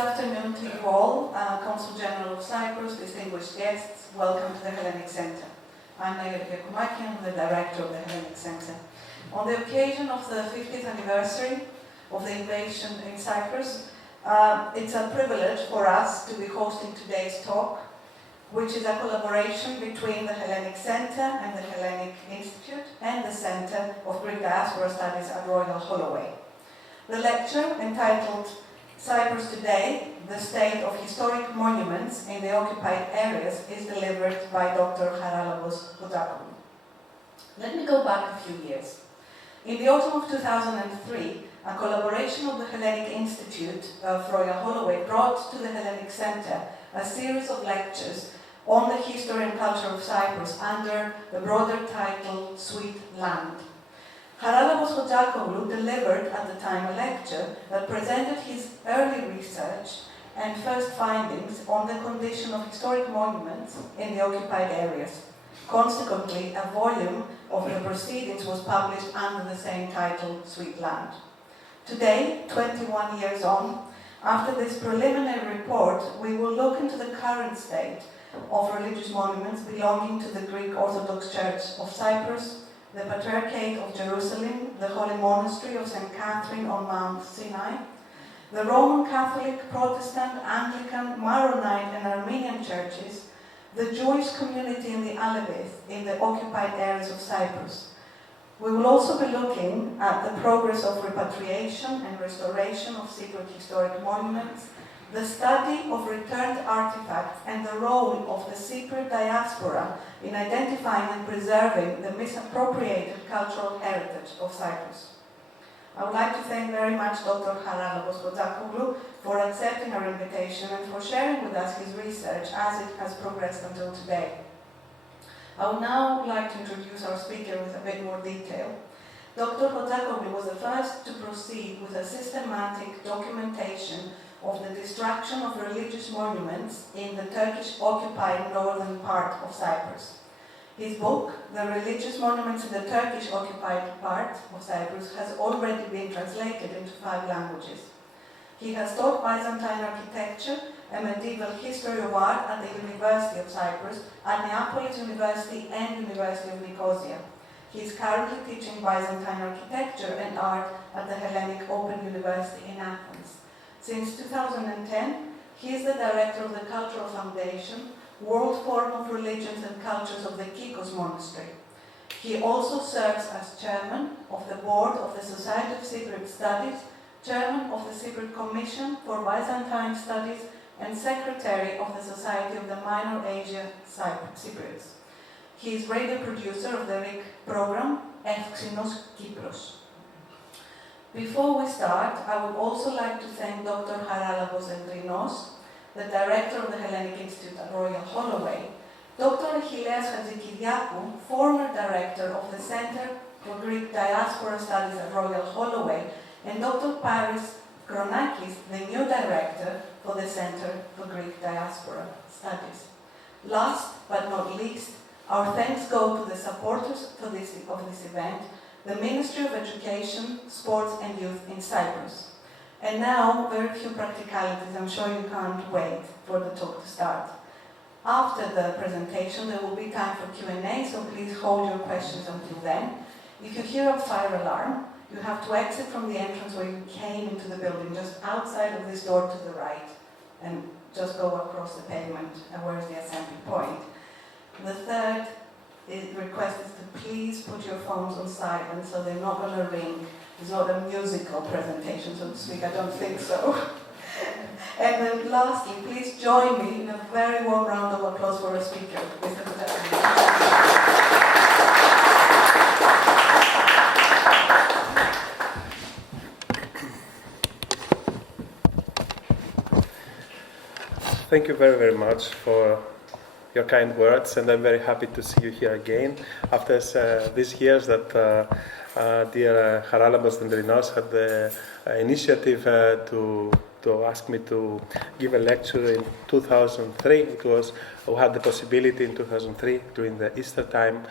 afternoon to you all, Consul General of Cyprus, distinguished guests, welcome to the Hellenic Center. I'm Megan Giacomakian, the director of the Hellenic Center. On the occasion of the 50th anniversary of the invasion in Cyprus, it's a privilege for us to be hosting today's talk, which is a collaboration between the Hellenic Center and the Hellenic Institute and the Center of Greek Diaspora Studies at Royal Holloway. The lecture, entitled Cyprus Today, the State of Historic Monuments in the Occupied Areas, is delivered by Dr. Charalampos Chotzakoglou. Let me go back a few years. In the autumn of 2003, a collaboration of the Hellenic Institute of Royal Holloway brought to the Hellenic Center a series of lectures on the history and culture of Cyprus under the broader title Sweet Land. Charalampos Chotzakoglou delivered at the time a lecture that presented his early research and first findings on the condition of historic monuments in the occupied areas. Consequently, a volume of the proceedings was published under the same title, Sweet Land. Today, 21 years on, after this preliminary report, we will look into the current state of religious monuments belonging to the Greek Orthodox Church of Cyprus, the Patriarchate of Jerusalem, the Holy Monastery of St. Catherine on Mount Sinai, the Roman Catholic, Protestant, Anglican, Maronite and Armenian Churches, the Jewish community in the Alevis in the occupied areas of Cyprus. We will also be looking at the progress of repatriation and restoration of Cypriot historic monuments, the study of returned artifacts, and the role of the Cypriot Diaspora in identifying and preserving the misappropriated cultural heritage of Cyprus. I would like to thank very much Dr. Charalampos Chotzakoglou for accepting our invitation and for sharing with us his research as it has progressed until today. I would now like to introduce our speaker with a bit more detail. Dr. Chotzakoglou was the first to proceed with a systematic documentation of the destruction of religious monuments in the Turkish occupied northern part of Cyprus. His book, The Religious Monuments in the Turkish Occupied Part of Cyprus, has already been translated into 5 languages. He has taught Byzantine architecture and medieval history of art at the University of Cyprus, at Neapolis University and University of Nicosia. He is currently teaching Byzantine architecture and art at the Hellenic Open University in Athens. Since 2010, he is the director of the Cultural Foundation, World Forum of Religions and Cultures of the Kikos Monastery. He also serves as chairman of the board of the Society of Cypriot Studies, chairman of the Cypriot Commission for Byzantine Studies, and secretary of the Society of the Minor Asia Cypriots. He is radio producer of the RIC program, Evxinos Kypros. Before we start, I would also like to thank Dr. Charalampos Endrinos, the director of the Hellenic Institute at Royal Holloway, Dr. Achilleas Hadjikyriakou, former director of the Center for Greek Diaspora Studies at Royal Holloway, and Dr. Paris Kronakis, the new director for the Center for Greek Diaspora Studies. Last but not least, our thanks go to the supporters of this event, the Ministry of Education, Sports and Youth in Cyprus. And now, very few practicalities. I'm sure you can't wait for the talk to start. After the presentation, there will be time for Q&A, so please hold your questions until then. If you hear a fire alarm, you have to exit from the entrance where you came into the building, just outside of this door to the right, and just go across the pavement, where's the assembly point. The third request is to please put your phones on silent so they're not going to ring. It's not a musical presentation, so to speak, I don't think so. And then lastly, please join me in a very warm round of applause for our speaker, Mr. Chotzakoglou. Thank you very, very much for your kind words, and I'm very happy to see you here again after these years that dear Charalampos Endrinos had the initiative to ask me to give a lecture in 2003. We had the possibility in 2003 during the Easter time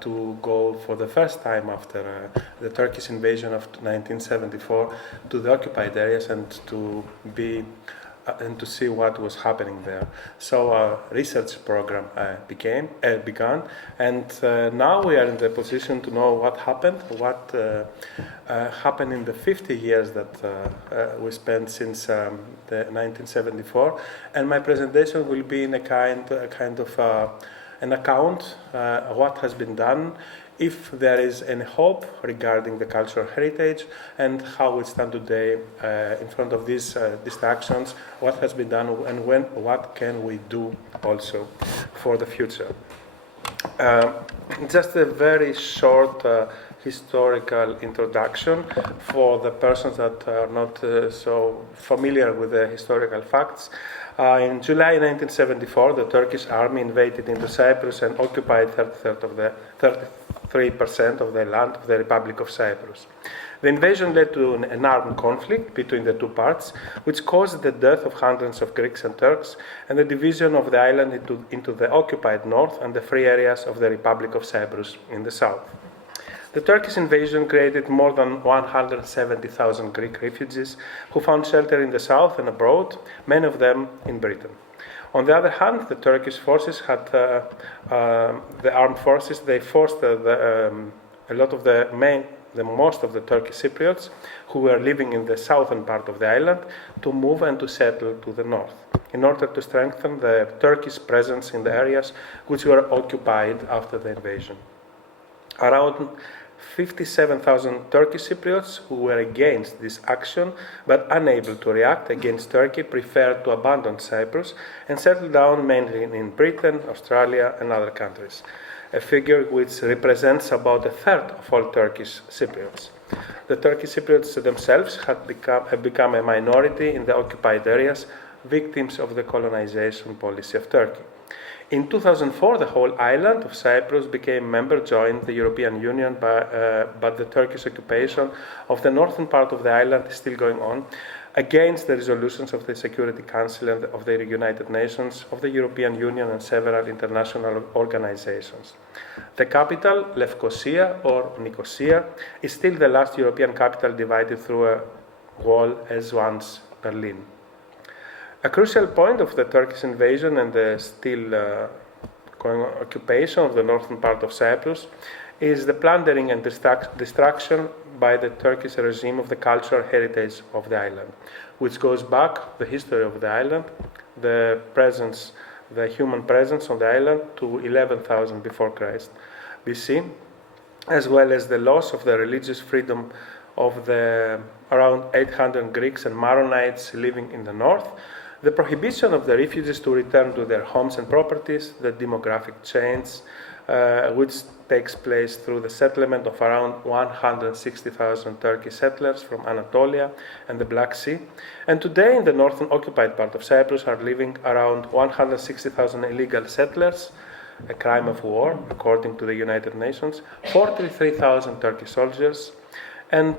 to go for the first time after the Turkish invasion of 1974 to the occupied areas and to be and to see what was happening there. So a research program began, and now we are in the position to know what happened, what happened in the 50 years that we spent since the 1974. And my presentation will be in a kind of an account of what has been done, if there is any hope regarding the cultural heritage, and how we stand today in front of these distractions, what has been done, and what can we do also for the future. Just a very short historical introduction for the persons that are not so familiar with the historical facts. In July 1974, the Turkish army invaded into Cyprus and occupied 33% of the land of the Republic of Cyprus. The invasion led to an armed conflict between the two parts, which caused the death of hundreds of Greeks and Turks, and the division of the island into the occupied north and the free areas of the Republic of Cyprus in the south. The Turkish invasion created more than 170,000 Greek refugees who found shelter in the south and abroad, many of them in Britain. On the other hand, the Turkish forces had the armed forces. They forced most of the Turkish Cypriots who were living in the southern part of the island to move and to settle to the north, in order to strengthen the Turkish presence in the areas which were occupied after the invasion. Around 57,000 Turkish Cypriots who were against this action but unable to react against Turkey preferred to abandon Cyprus and settle down mainly in Britain, Australia, and other countries, a figure which represents about a third of all Turkish Cypriots. The Turkish Cypriots themselves have become a minority in the occupied areas, victims of the colonization policy of Turkey. In 2004, the whole island of Cyprus joined the European Union, but the Turkish occupation of the northern part of the island is still going on, against the resolutions of the Security Council and of the United Nations, of the European Union, and several international organizations. The capital, Lefkosia or Nicosia, is still the last European capital divided through a wall as once Berlin. A crucial point of the Turkish invasion and the still going occupation of the northern part of Cyprus is the plundering and destruction by the Turkish regime of the cultural heritage of the island, which goes back the history of the island, the human presence on the island to 11,000 before Christ BC, as well as the loss of the religious freedom of the around 800 Greeks and Maronites living in the north, the prohibition of the refugees to return to their homes and properties, the demographic change, which takes place through the settlement of around 160,000 Turkish settlers from Anatolia and the Black Sea. And today, in the northern occupied part of Cyprus, are living around 160,000 illegal settlers, a crime of war, according to the United Nations, 43,000 Turkish soldiers, and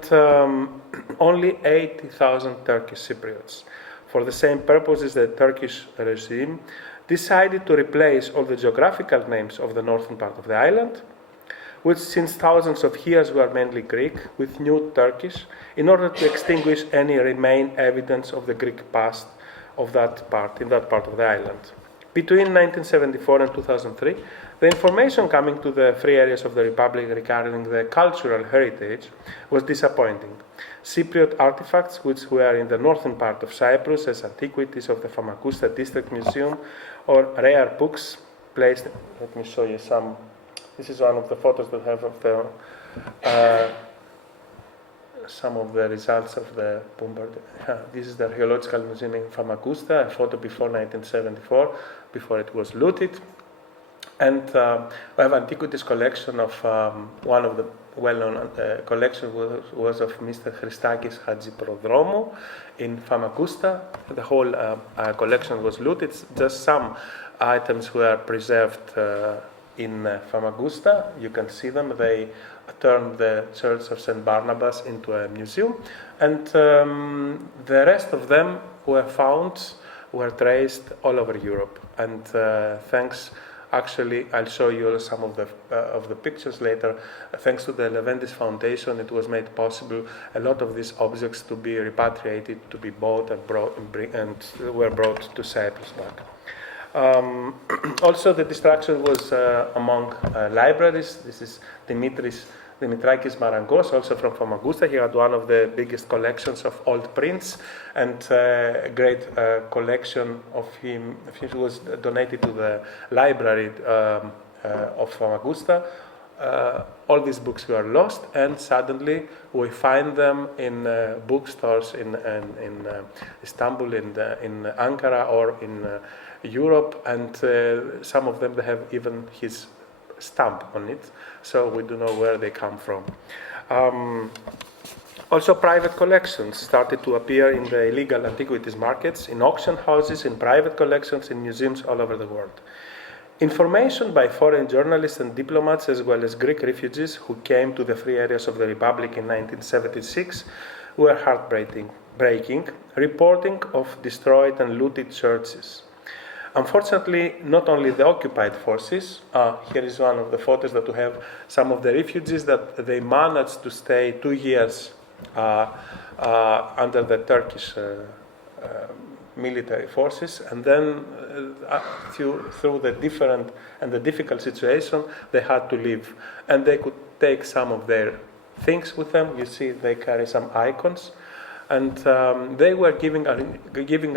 only 80,000 Turkish Cypriots. For the same purposes, the Turkish regime decided to replace all the geographical names of the northern part of the island, which since thousands of years were mainly Greek, with new Turkish, in order to extinguish any remaining evidence of the Greek past in that part of the island. Between 1974 and 2003, the information coming to the free areas of the Republic regarding the cultural heritage was disappointing. Cypriot artifacts, which were in the northern part of Cyprus as antiquities of the Famagusta District Museum, or rare books placed. Let me show you some. This is one of the photos that have of the some of the results of the bombardment. This is the Archaeological Museum in Famagusta, a photo before 1974, before it was looted. And we have antiquities collection of one of the well-known collection was of Mr. Christakis Hadjiprodromou in Famagusta. The whole collection was looted. Just some items were preserved in Famagusta. You can see them. They turned the Church of St. Barnabas into a museum, and the rest of them were traced all over Europe. And thanks Actually, I'll show you some of the pictures later. Thanks to the Leventis Foundation, it was made possible a lot of these objects to be repatriated, to be bought and were brought to Cyprus back. Also, the destruction was among libraries. This is Dimitrakis Marangos, also from Famagusta. He had one of the biggest collections of old prints, and a great collection of him was donated to the library of Famagusta. All these books were lost, and suddenly we find them in bookstores in Istanbul, in Ankara, or in Europe, and some of them they have even his stamp on it, so we do know where they come from. Also, private collections started to appear in the illegal antiquities markets, in auction houses, in private collections, in museums all over the world. Information by foreign journalists and diplomats, as well as Greek refugees who came to the free areas of the Republic in 1976, were heartbreaking, reporting of destroyed and looted churches. Unfortunately, not only the occupied forces, here is one of the photos that we have, some of the refugees that they managed to stay 2 years under the Turkish military forces, and then through the different and the difficult situation, they had to leave. And they could take some of their things with them. You see they carry some icons. And they were giving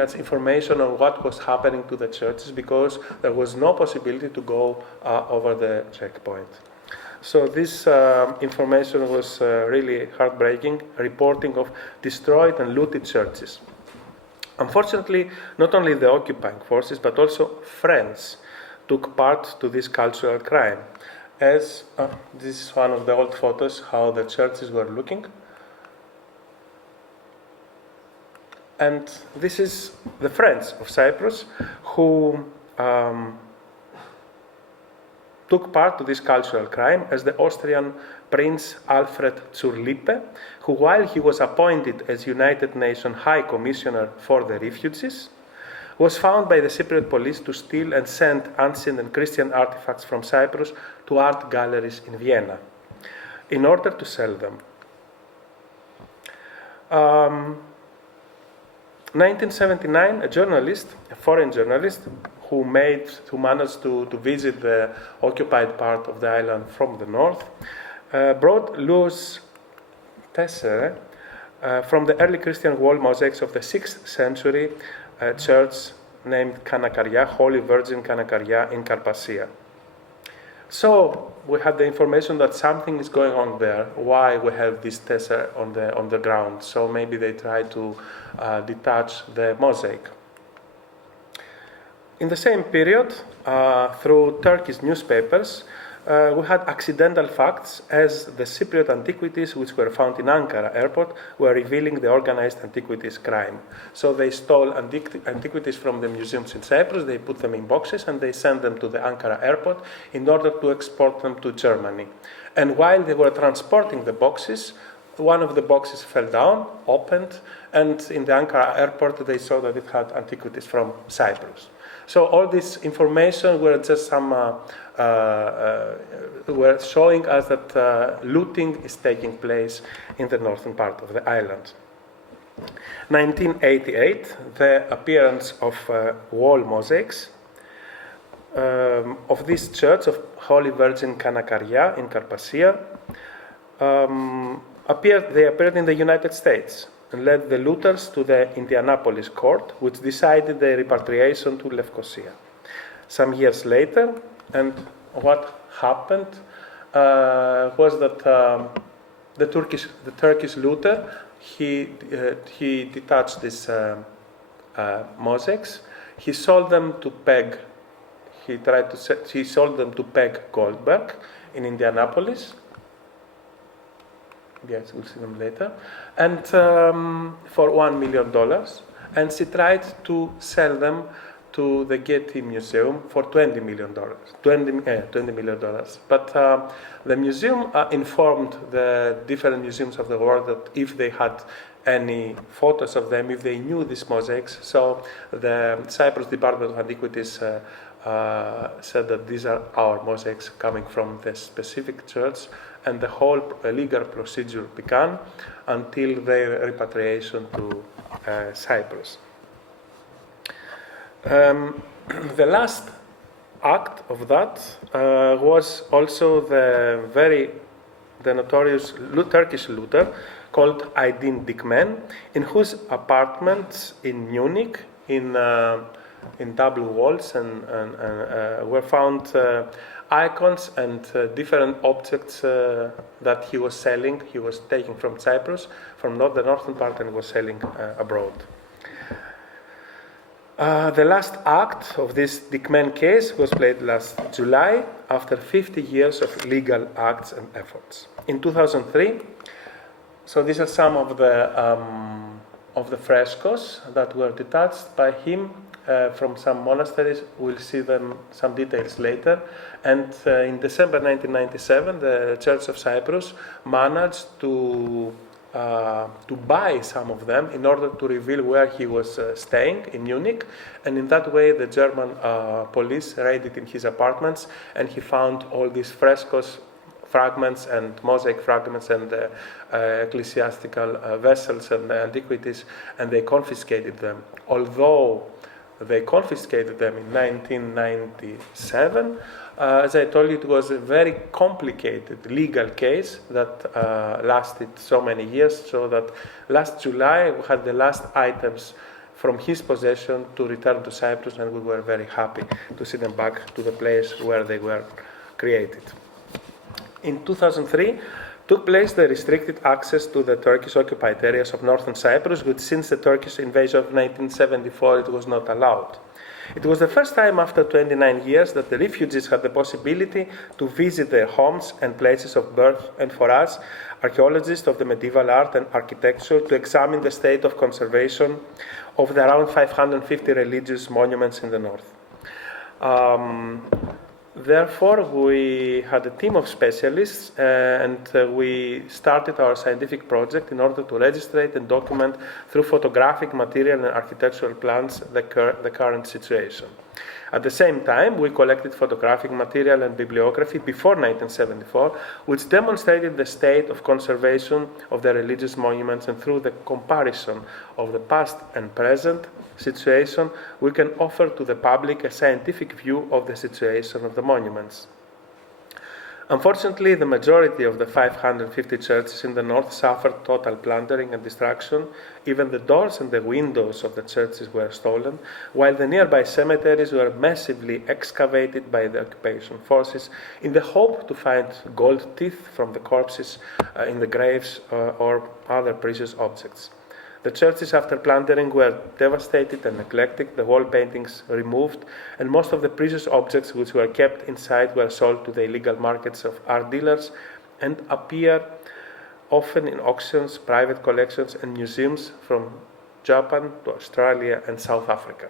us information on what was happening to the churches, because there was no possibility to go over the checkpoint. So this information was really heartbreaking, reporting of destroyed and looted churches. Unfortunately, not only the occupying forces, but also friends took part to this cultural crime. As this is one of the old photos, how the churches were looking. And this is the Friends of Cyprus who took part to this cultural crime, as the Austrian Prince Alfred zur Lippe, who, while he was appointed as United Nations High Commissioner for the Refugees, was found by the Cypriot police to steal and send ancient and Christian artifacts from Cyprus to art galleries in Vienna in order to sell them. 1979, a journalist, a foreign journalist, who managed to visit the occupied part of the island from the north, brought loose tesserae from the early Christian wall mosaics of the 6th century church named Kanakaria, Holy Virgin Kanakaria in Carpassia. So we had the information that something is going on there. Why we have this tesserae on the ground? So maybe they try to detach the mosaic. In the same period, through Turkish newspapers, we had accidental facts, as the Cypriot antiquities, which were found in Ankara airport, were revealing the organized antiquities crime. So they stole antiquities from the museums in Cyprus, they put them in boxes, and they sent them to the Ankara airport in order to export them to Germany. And while they were transporting the boxes, one of the boxes fell down, opened, and in the Ankara airport they saw that it had antiquities from Cyprus. So all this information were just some were showing us that looting is taking place in the northern part of the island. 1988, the appearance of wall mosaics of this church of Holy Virgin Kanakaria in Carpassia appeared in the United States and led the looters to the Indianapolis court, which decided the repatriation to Lefkosia. Some years later, and what happened was that the Turkish looter, he detached these mosaics. He sold them to Peg. He sold them to Peg Goldberg in Indianapolis. Yes, we'll see them later. And for $1 million. And she tried to sell them to the Getty Museum for $20 million. $20 million. But the museum informed the different museums of the world that if they had any photos of them, if they knew these mosaics, so the Cyprus Department of Antiquities said that these are our mosaics coming from the specific church, and the whole legal procedure began until their repatriation to Cyprus. The last act of that was also the notorious Turkish looter called Aydin Dikmen, in whose apartments in Munich, in double walls, and were found icons and different objects that he was selling. He was taking from Cyprus, from the northern part, and was selling abroad. The last act of this Dikmen case was played last July after 50 years of legal acts and efforts. In 2003, so these are some of the frescoes that were detached by him from some monasteries. We'll see them some details later. And in December 1997, the Church of Cyprus managed to buy some of them in order to reveal where he was staying in Munich, and in that way the German police raided in his apartments, and he found all these frescoes, fragments and mosaic fragments and ecclesiastical vessels and antiquities, and they confiscated them. Although they confiscated them in 1997, as I told you, it was a very complicated legal case that lasted so many years, so that last July we had the last items from his possession to return to Cyprus, and we were very happy to see them back to the place where they were created. In 2003 took place the restricted access to the Turkish occupied areas of northern Cyprus, which since the Turkish invasion of 1974 it was not allowed. It was the first time after 29 years that the refugees had the possibility to visit their homes and places of birth, and for us, archaeologists of the medieval art and architecture, to examine the state of conservation of the around 550 religious monuments in the north. Therefore, we had a team of specialists and we started our scientific project in order to register and document through photographic material and architectural plans the current situation. At the same time, we collected photographic material and bibliography before 1974, which demonstrated the state of conservation of the religious monuments, and through the comparison of the past and present situation, we can offer to the public a scientific view of the situation of the monuments. Unfortunately, the majority of the 550 churches in the north suffered total plundering and destruction. Even the doors and the windows of the churches were stolen, while the nearby cemeteries were massively excavated by the occupation forces in the hope to find gold teeth from the corpses in the graves or other precious objects. The churches, after plundering, were devastated and neglected, the wall paintings removed, and most of the precious objects which were kept inside were sold to the illegal markets of art dealers and appear often in auctions, private collections, and museums from Japan to Australia and South Africa.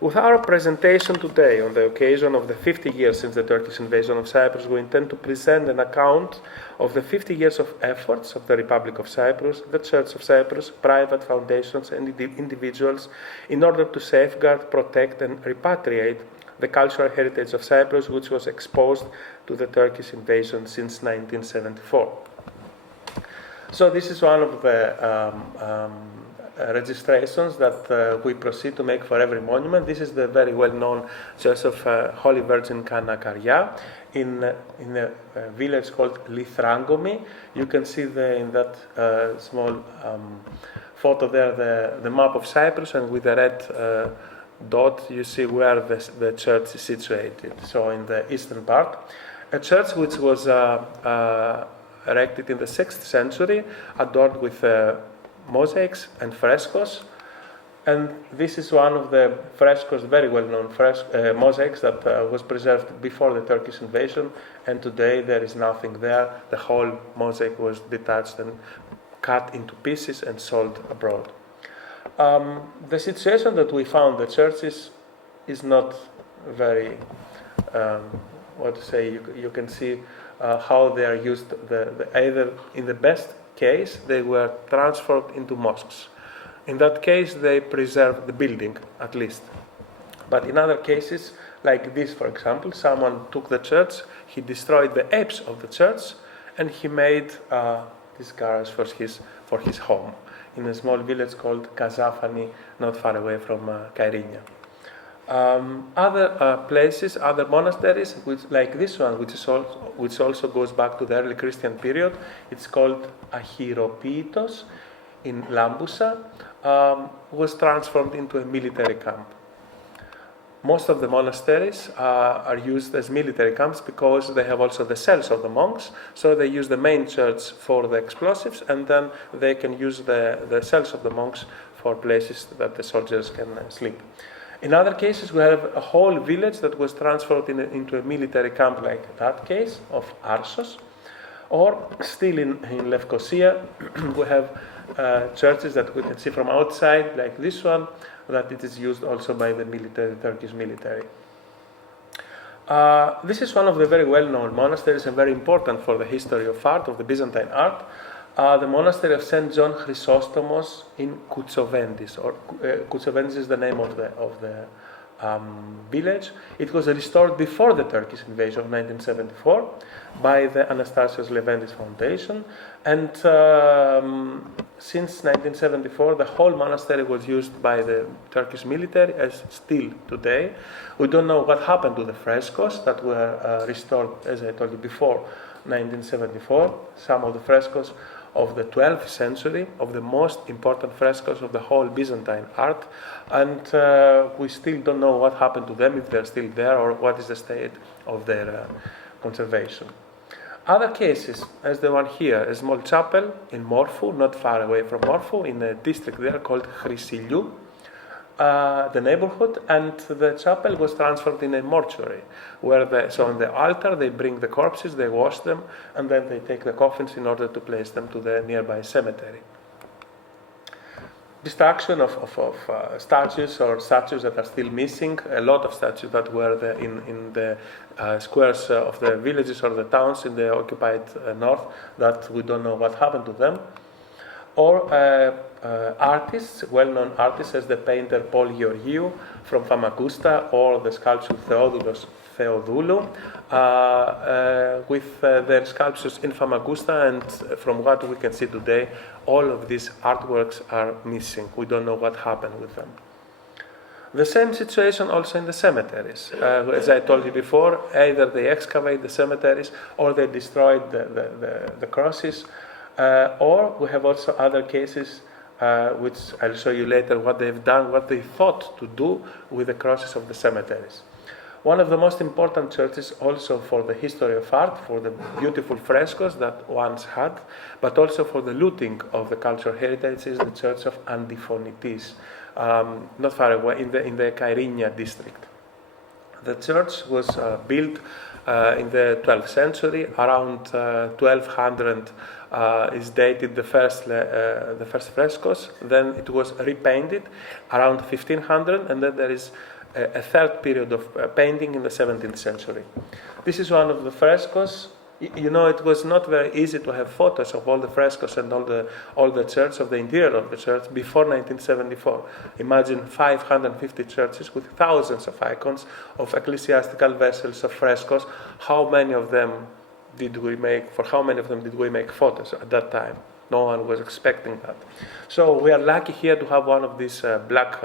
With our presentation today on the occasion of the 50 years since the Turkish invasion of Cyprus, we intend to present an account of the 50 years of efforts of the Republic of Cyprus, the Church of Cyprus, private foundations and individuals in order to safeguard, protect and repatriate the cultural heritage of Cyprus, which was exposed to the Turkish invasion since 1974. So this is one of the registrations that we proceed to make for every monument. This is the very well-known Church of Holy Virgin Kanakaria in a village called Lithrangomi. You can see in that small photo there the map of Cyprus, and with the red dot you see where the church is situated. So in the eastern part, a church which was erected in the 6th century, adorned with mosaics and frescoes, and this is one of the frescoes, very well-known mosaics that was preserved before the Turkish invasion, and today there is nothing there. The whole mosaic was detached and cut into pieces and sold abroad. The situation that we found the churches is not very, you can see how they are used. Either in the best case they were transformed into mosques. In that case they preserved the building at least. But in other cases, like this, for example, someone took the church, he destroyed the apse of the church, and he made this garage for his home in a small village called Kazafani, not far away from Kyrenia. Other places, other monasteries, like this one, which also goes back to the early Christian period, it's called Achiropeitos in Lambusa, was transformed into a military camp. Most of the monasteries are used as military camps because they have also the cells of the monks, so they use the main church for the explosives, and then they can use the cells of the monks for places that the soldiers can sleep. In other cases, we have a whole village that was transferred into a military camp, like that case of Arsos. Or still in Lefkosia, we have churches that we can see from outside, like this one, that it is used also by the Turkish military. This is one of the very well-known monasteries and very important for the history of art, of the Byzantine art. The monastery of St. John Chrysostomos in Koutsoventis, or Koutsoventis is the name of the village. It was restored before the Turkish invasion of 1974 by the Anastasios Leventis Foundation, and since 1974 the whole monastery was used by the Turkish military, as still today. We don't know what happened to the frescoes that were restored, as I told you before, 1974. Some of the frescoes of the 12th century, of the most important frescoes of the whole Byzantine art, and we still don't know what happened to them, if they're still there, or what is the state of their conservation. Other cases, as the one here, a small chapel in Morphou, not far away from Morphou, in a district there called Chrysiliou, the neighborhood, and the chapel was transformed in a mortuary, where so on the altar they bring the corpses, they wash them, and then they take the coffins in order to place them to the nearby cemetery. Destruction of statues or statues that are still missing, a lot of statues that were in the squares of the villages or the towns in the occupied north, that we don't know what happened to them. Or artists, well-known artists, as the painter Paul Georgiou from Famagusta, or the sculptor Theodoros Theodoulou, with their sculptures in Famagusta, and from what we can see today, all of these artworks are missing. We don't know what happened with them. The same situation also in the cemeteries. As I told you before, either they excavate the cemeteries or they destroyed the crosses. Or we have also other cases, which I'll show you later, what they've done, what they thought to do with the crosses of the cemeteries. One of the most important churches also for the history of art, for the beautiful frescoes that once had, but also for the looting of the cultural heritage, is the church of Antiphonitis, not far away in the Kyrenia district. The church was built in the 12th century, around 1200 is dated the first frescoes. Then it was repainted around 1500, and then there is a third period of painting in the 17th century. This is one of the frescoes. You know, it was not very easy to have photos of all the frescoes and all the church, of the interior of the church, before 1974. Imagine 550 churches with thousands of icons, of ecclesiastical vessels, of frescoes. How many of them did we make photos at that time? No one was expecting that. So we are lucky here to have one of these black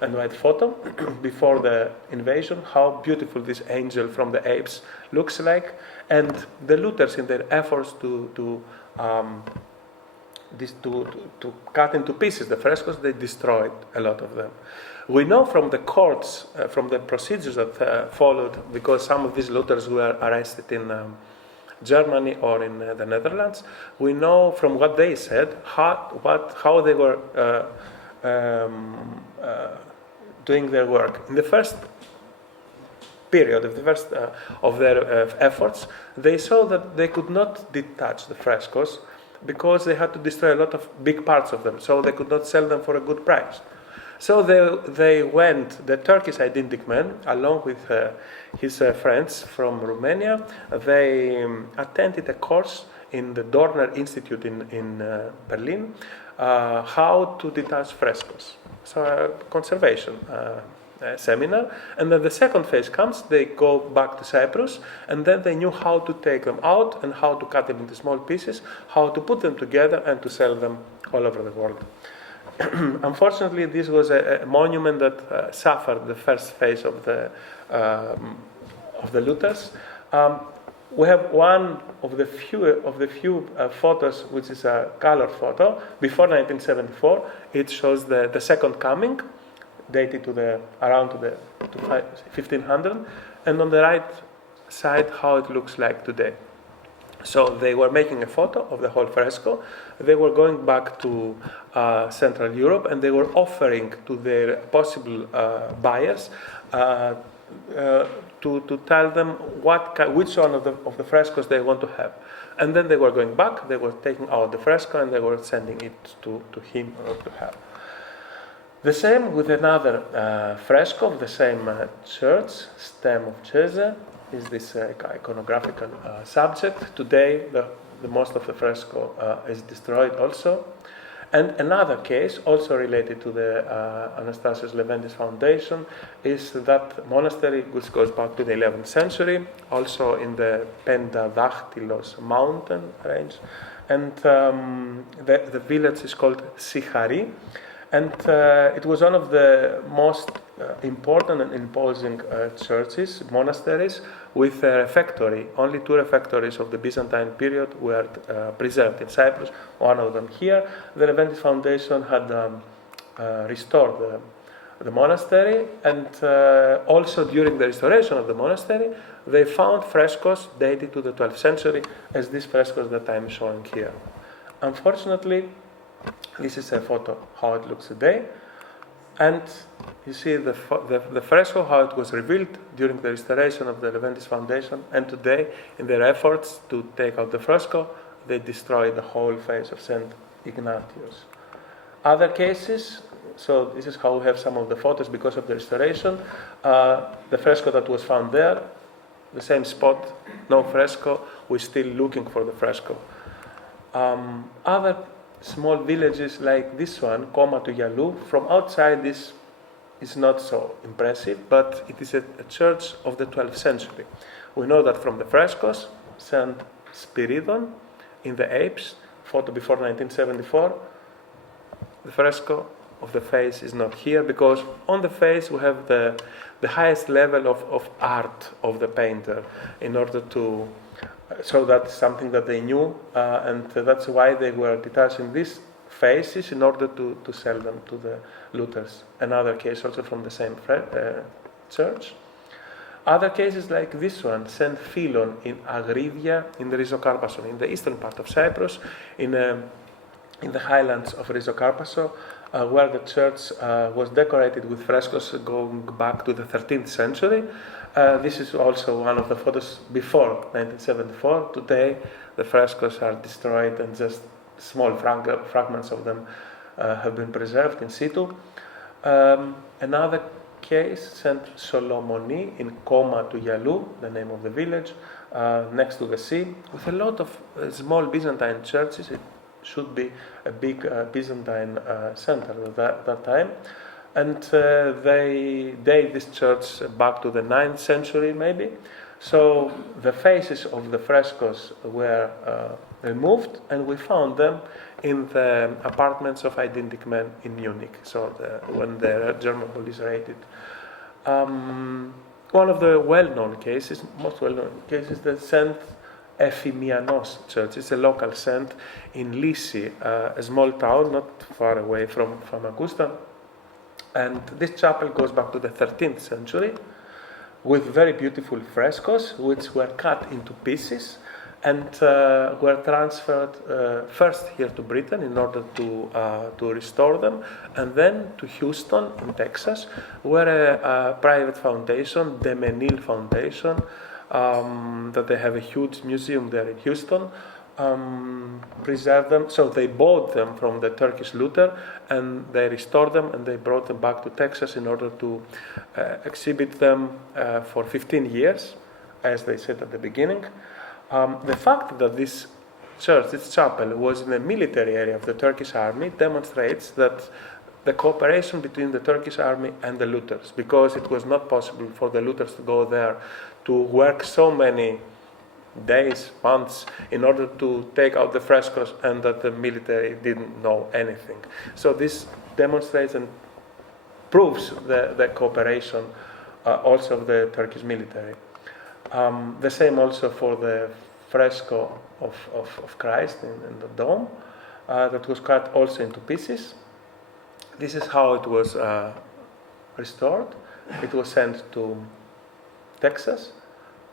and white photo before the invasion. How beautiful this angel from the apse looks like, and the looters, in their efforts to cut into pieces the frescoes, they destroyed a lot of them. We know from the courts, from the procedures that followed, because some of these looters were arrested in Germany or in the Netherlands. We know from what they said how they were doing their work. In the first period of their efforts, they saw that they could not detach the frescoes because they had to destroy a lot of big parts of them, so they could not sell them for a good price. So they went, the Turkish identic man, along with his friends from Romania, they attended a course in the Dorner Institute in Berlin, how to detach frescoes. So conservation seminar. And then the second phase comes, they go back to Cyprus, and then they knew how to take them out and how to cut them into small pieces, how to put them together and to sell them all over the world. Unfortunately, this was a monument that suffered the first phase of the looters. We have one of the few photos, which is a color photo before 1974. It shows the second coming, dated to around 1500, and on the right side how it looks like today. So they were making a photo of the whole fresco. They were going back to Central Europe, and they were offering to their possible buyers to tell them which one of the frescoes they want to have. And then they were going back. They were taking out the fresco and they were sending it to him or to her. The same with another fresco of the same church, Stem of Cese. Is this iconographical subject. Today, the most of the fresco is destroyed also. And another case, also related to the Anastasios Leventis Foundation, is that monastery, which goes back to the 11th century, also in the Pentadachtilos mountain range. And the village is called Sichari. And it was one of the most important and imposing churches, monasteries, with a refectory. Only 2 refectories of the Byzantine period were preserved in Cyprus, one of them here. The Leventis Foundation had restored the monastery, and also during the restoration of the monastery, they found frescoes dated to the 12th century, as these frescoes that I'm showing here. Unfortunately, this is a photo how it looks today, and you see the fresco how it was revealed during the restoration of the Leventis Foundation, and today in their efforts to take out the fresco, they destroyed the whole face of Saint Ignatius. Other cases, so this is how we have some of the photos because of the restoration. The fresco that was found there, the same spot, no fresco, we're still looking for the fresco. Other small villages like this one, Koma to Yalou, from outside this is not so impressive, but it is a church of the 12th century. We know that from the frescoes, Saint Spiridon in the apse, photo before 1974, the fresco of the face is not here, because on the face we have the highest level of art of the painter, in order to so that's something that they knew, and that's why they were detaching these faces in order to sell them to the looters. Another case also from the same church. Other cases like this one, Saint Philon in Agridia in the Rizzocarpasso, in the eastern part of Cyprus, in the highlands of Rizzocarpasso, where the church was decorated with frescoes going back to the 13th century. This is also one of the photos before 1974. Today, the frescoes are destroyed and just small fragments of them have been preserved in situ. Another case, Saint Solomoni in Koma to Yalou, the name of the village, next to the sea, with a lot of small Byzantine churches. It should be a big Byzantine center at that time. And they date this church back to the 9th century, maybe. So the faces of the frescoes were removed, and we found them in the apartments of identical men in Munich. So when the German police raided. One of the most well-known cases, the Saint Ephimianos Church. It's a local saint in Lysi, a small town not far away from Famagusta. And this chapel goes back to the 13th century with very beautiful frescoes, which were cut into pieces and were transferred first here to Britain in order to restore them, and then to Houston in Texas, where a private foundation, the Menil Foundation, that they have a huge museum there in Houston, preserve them. So they bought them from the Turkish looter, and they restored them, and they brought them back to Texas in order to exhibit them for 15 years, as they said at the beginning. The fact that this church, this chapel, was in a military area of the Turkish army demonstrates that the cooperation between the Turkish army and the Lutherans, because it was not possible for the Lutherans to go there to work so many days, months, in order to take out the frescoes, and that the military didn't know anything. So this demonstrates and proves the cooperation also of the Turkish military. The same also for the fresco of Christ in the dome, that was cut also into pieces. This is how it was restored. It was sent to Texas.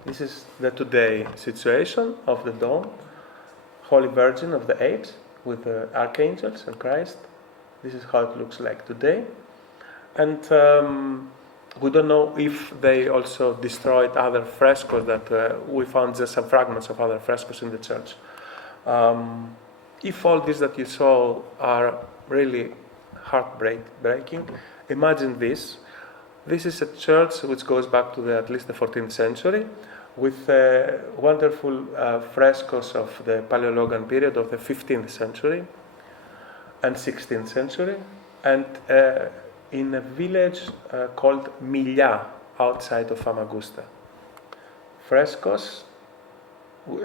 This is the today situation of the dome. Holy Virgin of the Apes with the archangels and Christ. This is how it looks like today. And we don't know if they also destroyed other frescoes that we found just some fragments of other frescoes in the church. If all these that you saw are really heartbreaking, imagine this. This is a church which goes back to at least the 14th century, with wonderful frescoes of the Paleologan period of the 15th century and 16th century, and in a village called Milia, outside of Famagusta. Frescoes,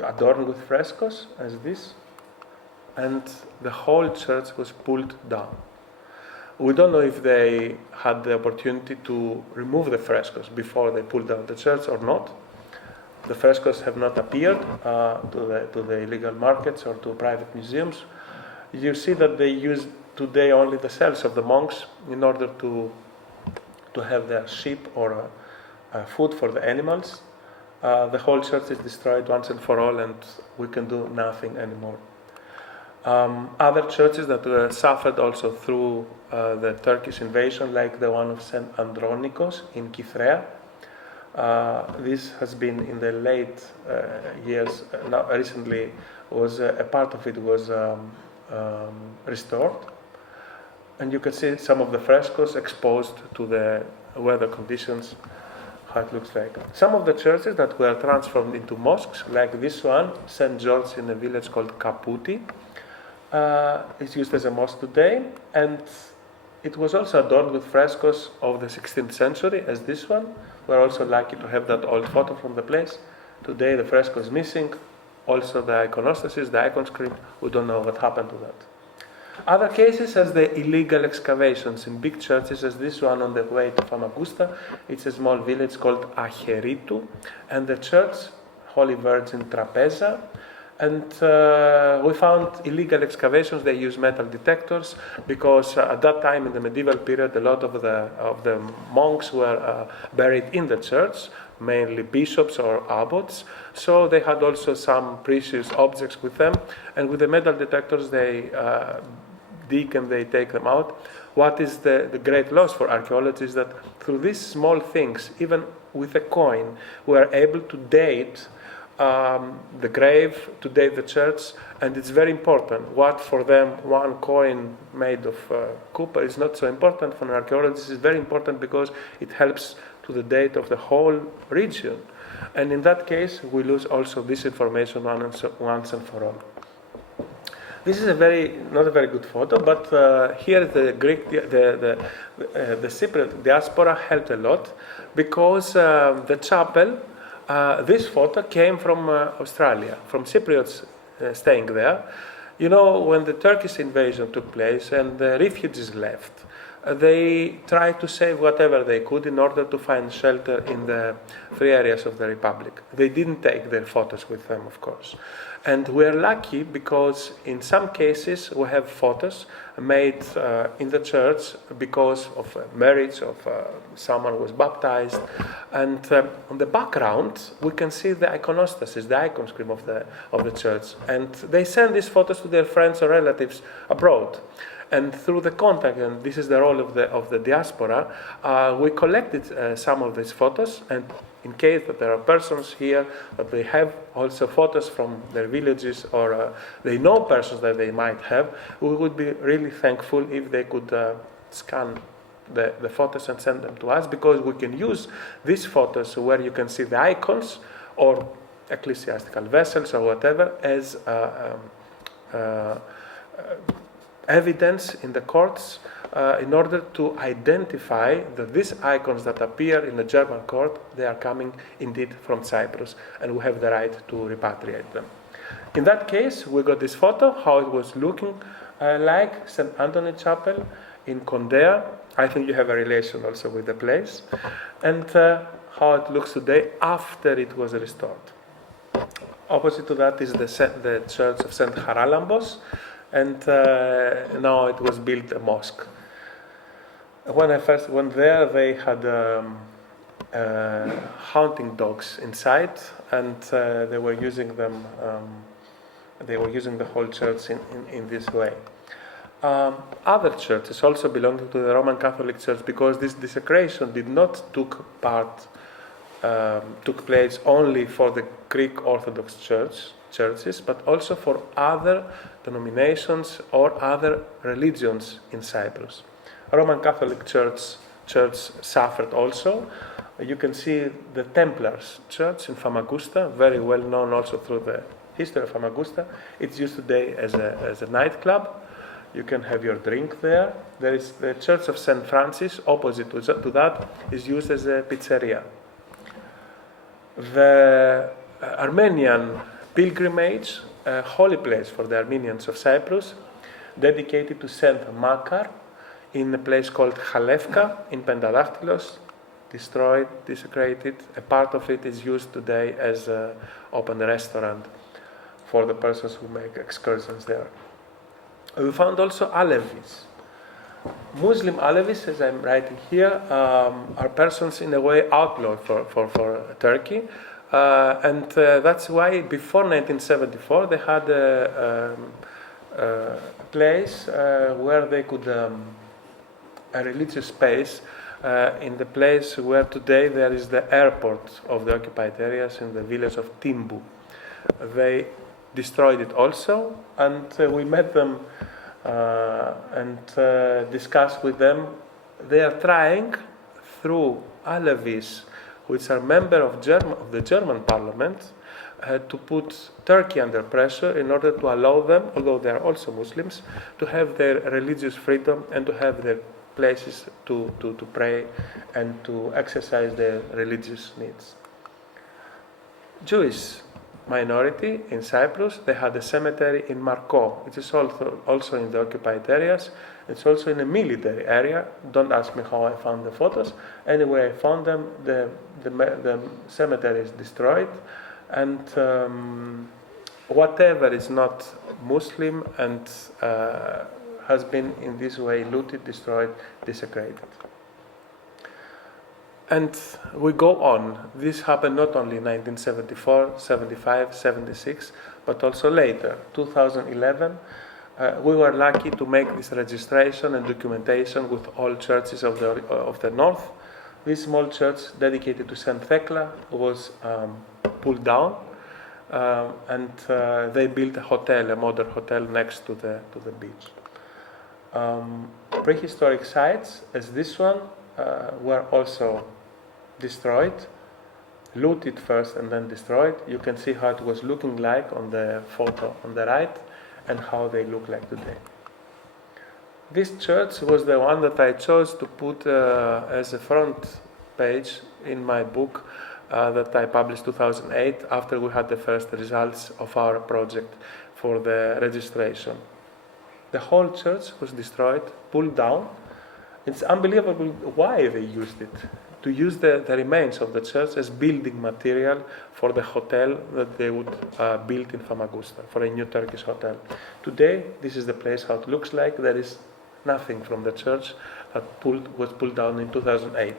adorned with frescoes, as this, and the whole church was pulled down. We don't know if they had the opportunity to remove the frescoes before they pulled down the church or not. The frescoes have not appeared to the illegal markets or to private museums. You see that they use today only the cells of the monks in order to have their sheep or food for the animals. The whole church is destroyed once and for all, and we can do nothing anymore. Other churches that suffered also through the Turkish invasion, like the one of St. Andronikos in Kythrea. This has been in the late years. Now, recently, was a part of it was restored, and you can see some of the frescoes exposed to the weather conditions. How it looks like. Some of the churches that were transformed into mosques, like this one, St. George in a village called Kaputi, is used as a mosque today, and it was also adorned with frescoes of the 16th century, as this one. We're also lucky to have that old photo from the place. Today the fresco is missing, also the iconostasis, the icon script. We don't know what happened to that. Other cases as the illegal excavations in big churches, as this one on the way to Famagusta. It's a small village called Acheritu, and the church, Holy Virgin Trapeza. And we found illegal excavations. They use metal detectors because at that time in the medieval period, a lot of the monks were buried in the church, mainly bishops or abbots. So they had also some precious objects with them, and with the metal detectors they dig and they take them out. What is the great loss for archaeology is that through these small things, even with a coin, we are able to date the grave, to date the church, and it's very important. What for them one coin made of copper is not so important. For an archaeologist, it's very important because it helps to the date of the whole region. And in that case, we lose also this information once and for all. This is not a very good photo, but here the Greek, the Cypriot Diaspora helped a lot because the chapel. This photo came from Australia, from Cypriots staying there. You know, when the Turkish invasion took place and the refugees left, they tried to save whatever they could in order to find shelter in the free areas of the Republic. They didn't take their photos with them, of course. And we're lucky because in some cases we have photos made in the church because of marriage of someone who was baptized. And on the background we can see the iconostasis, the icon script of the church. And they send these photos to their friends or relatives abroad. And through the contact, and this is the role of the diaspora, we collected some of these photos, and in case that there are persons here that they have also photos from their villages or they know persons that they might have, we would be really thankful if they could scan the photos and send them to us, because we can use these photos where you can see the icons or ecclesiastical vessels or whatever as evidence in the courts in order to identify that these icons that appear in the German court, they are coming indeed from Cyprus, and we have the right to repatriate them. In that case, we got this photo, how it was looking like St. Anthony Chapel in Condea. I think you have a relation also with the place. And how it looks today after it was restored. Opposite to that is the church of St. Charalampos, and now it was built a mosque. When I first went there, they had hunting dogs inside, and they were using them. They were using the whole church in this way. Other churches also belonging to the Roman Catholic Church, because this desecration did not took place only for the Greek Orthodox churches, but also for other denominations or other religions in Cyprus. Roman Catholic Church suffered also. You can see the Templars Church in Famagusta, very well known also through the history of Famagusta. It's used today as a nightclub. You can have your drink there. There is the Church of St. Francis, opposite to that, is used as a pizzeria. The Armenian pilgrimage, a holy place for the Armenians of Cyprus, dedicated to Saint Makar in a place called Halevka in Pentadactylos, destroyed, desecrated. A part of it is used today as an open restaurant for the persons who make excursions there. We found also Alevis. Muslim Alevis, as I'm writing here, are persons in a way outlawed for Turkey. And that's why before 1974 they had a place where they could, a religious space in the place where today there is the airport of the occupied areas in the village of Timbu. They destroyed it also, and we met them and discussed with them. They are trying through Alevis, which are members of the German parliament, to put Turkey under pressure in order to allow them, although they are also Muslims, to have their religious freedom and to have their places to pray and to exercise their religious needs. Jewish minority in Cyprus, they had a cemetery in Marko. It is also in the occupied areas. It's also in a military area. Don't ask me how I found the photos. Anyway, I found them. The cemetery is destroyed, and whatever is not Muslim and has been in this way looted, destroyed, desecrated. And we go on. This happened not only in 1974, 75, 76, but also later, 2011. We were lucky to make this registration and documentation with all churches of the north. This small church dedicated to Saint Thekla was pulled down, and they built a hotel, a modern hotel, next to the beach. Prehistoric sites, as this one, were also destroyed, looted first and then destroyed. You can see how it was looking like on the photo on the right and how they look like today. This church was the one that I chose to put as a front page in my book that I published 2008 after we had the first results of our project for the registration. The whole church was destroyed, pulled down. It's unbelievable why they used it. To use the remains of the church as building material for the hotel that they would build in Famagusta, for a new Turkish hotel. Today, this is the place how it looks like. There is nothing from the church that was pulled down in 2008.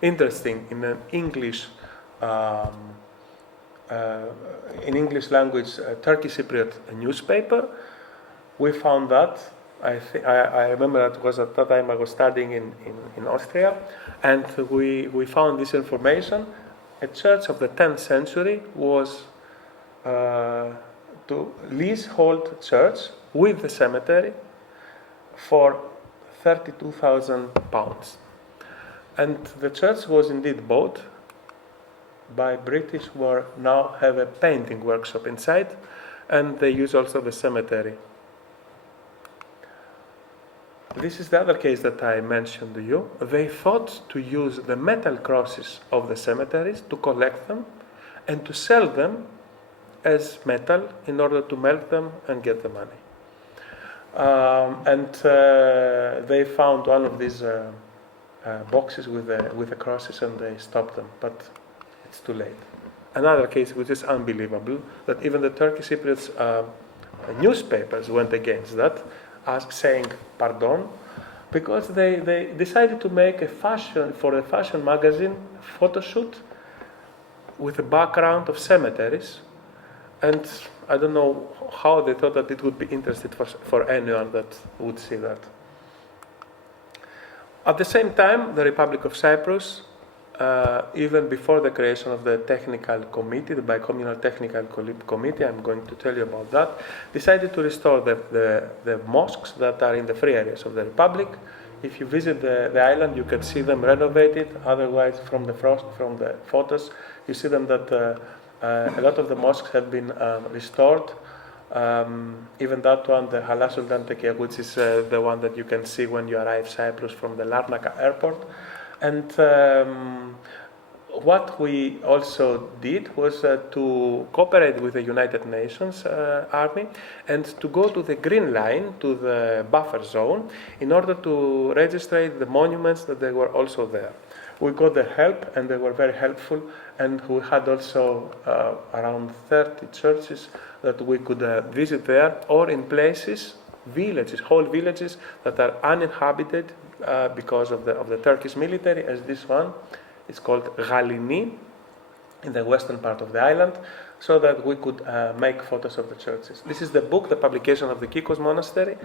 Interesting, in an English language Turkish Cypriot newspaper, we found that. I remember that was at that time I was studying in Austria, and we found this information. A church of the 10th century was to leasehold church with the cemetery for £32,000. And the church was indeed bought by British, who now have a painting workshop inside, and they use also the cemetery. this is the other case that I mentioned to you. They thought to use the metal crosses of the cemeteries to collect them and to sell them as metal in order to melt them and get the money. They found one of these boxes with the crosses and they stopped them, but it's too late. Another case which is unbelievable, that even the Turkish Cypriots newspapers went against that, saying pardon, because they decided to make a fashion magazine photo shoot with a background of cemeteries, and I don't know how they thought that it would be interesting for anyone that would see that. At the same time, the Republic of Cyprus, even before the creation of the technical committee, the bicommunal technical committee, I'm going to tell you about that, decided to restore the mosques that are in the free areas of the Republic. If you visit the island, you can see them renovated. Otherwise, from the photos, you see them that a lot of the mosques have been restored. Even that one, the Hala Sultan Tekia, which is the one that you can see when you arrive Cyprus from the Larnaca airport. And what we also did was to cooperate with the United Nations Army and to go to the Green Line, to the buffer zone, in order to register the monuments that they were also there. We got the help and they were very helpful, and we had also around 30 churches that we could visit there, or in places, villages, whole villages that are uninhabited because of the Turkish military, as this one. It's called Galini, in the western part of the island, so that we could make photos of the churches. This is the book, the publication of the Kikos Monastery.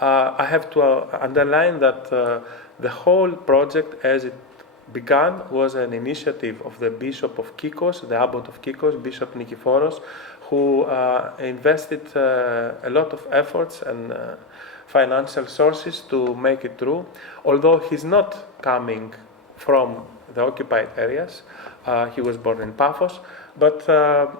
I have to underline that the whole project, as it began, was an initiative of the Bishop of Kikos, the Abbot of Kikos, Bishop Nikiforos, who invested a lot of efforts and financial sources to make it through. Although he's not coming from the occupied areas, he was born in Paphos, but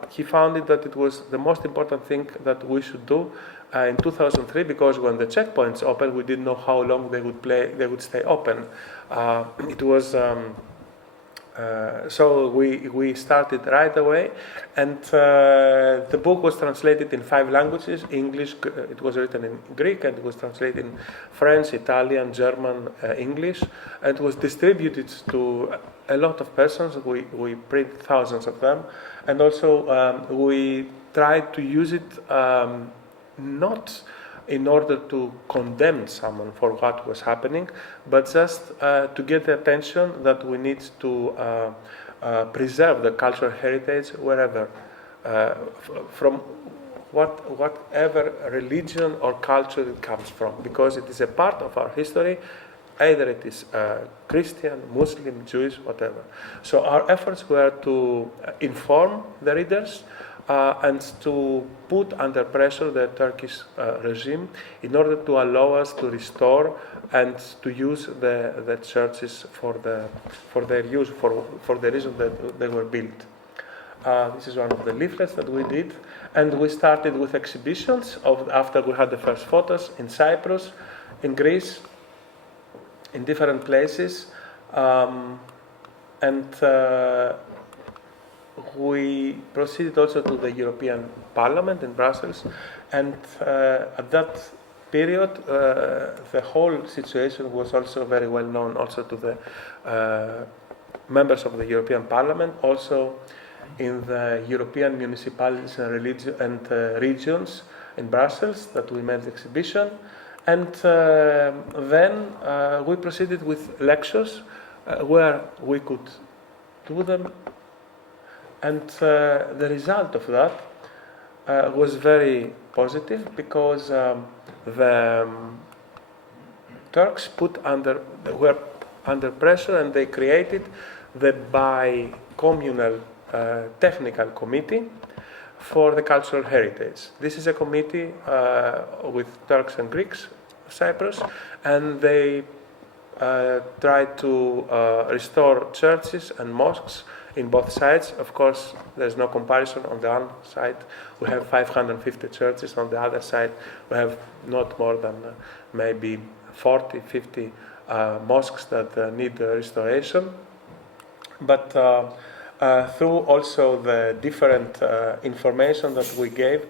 he found that it was the most important thing that we should do in 2003, because when the checkpoints opened, we didn't know how long they would stay open. It was so we started right away, and the book was translated in 5 languages. English, it was written in Greek, and it was translated in French, Italian, German, English, and was distributed to a lot of persons. We print thousands of them, and also we tried to use it not in order to condemn someone for what was happening, but just to get the attention that we need to preserve the cultural heritage wherever, from whatever religion or culture it comes from, because it is a part of our history, either it is Christian, Muslim, Jewish, whatever. So our efforts were to inform the readers, and to put under pressure the Turkish regime in order to allow us to restore and to use the churches for their use, for the reason that they were built. This is one of the leaflets that we did, and we started with exhibitions after we had the first photos in Cyprus, in Greece, in different places, and we proceeded also to the European Parliament in Brussels, and at that period the whole situation was also very well known also to the members of the European Parliament, also in the European municipalities and regions in Brussels, that we made the exhibition. And then we proceeded with lectures where we could do them. And the result of that was very positive, because the Turks were under pressure, and they created the bicommunal technical committee for the cultural heritage. This is a committee with Turks and Greeks of Cyprus, and they tried to restore churches and mosques in both sides. Of course, there's no comparison. On the one side, we have 550 churches. On the other side, we have not more than maybe 40, 50 mosques that need restoration. But through also the different information that we gave,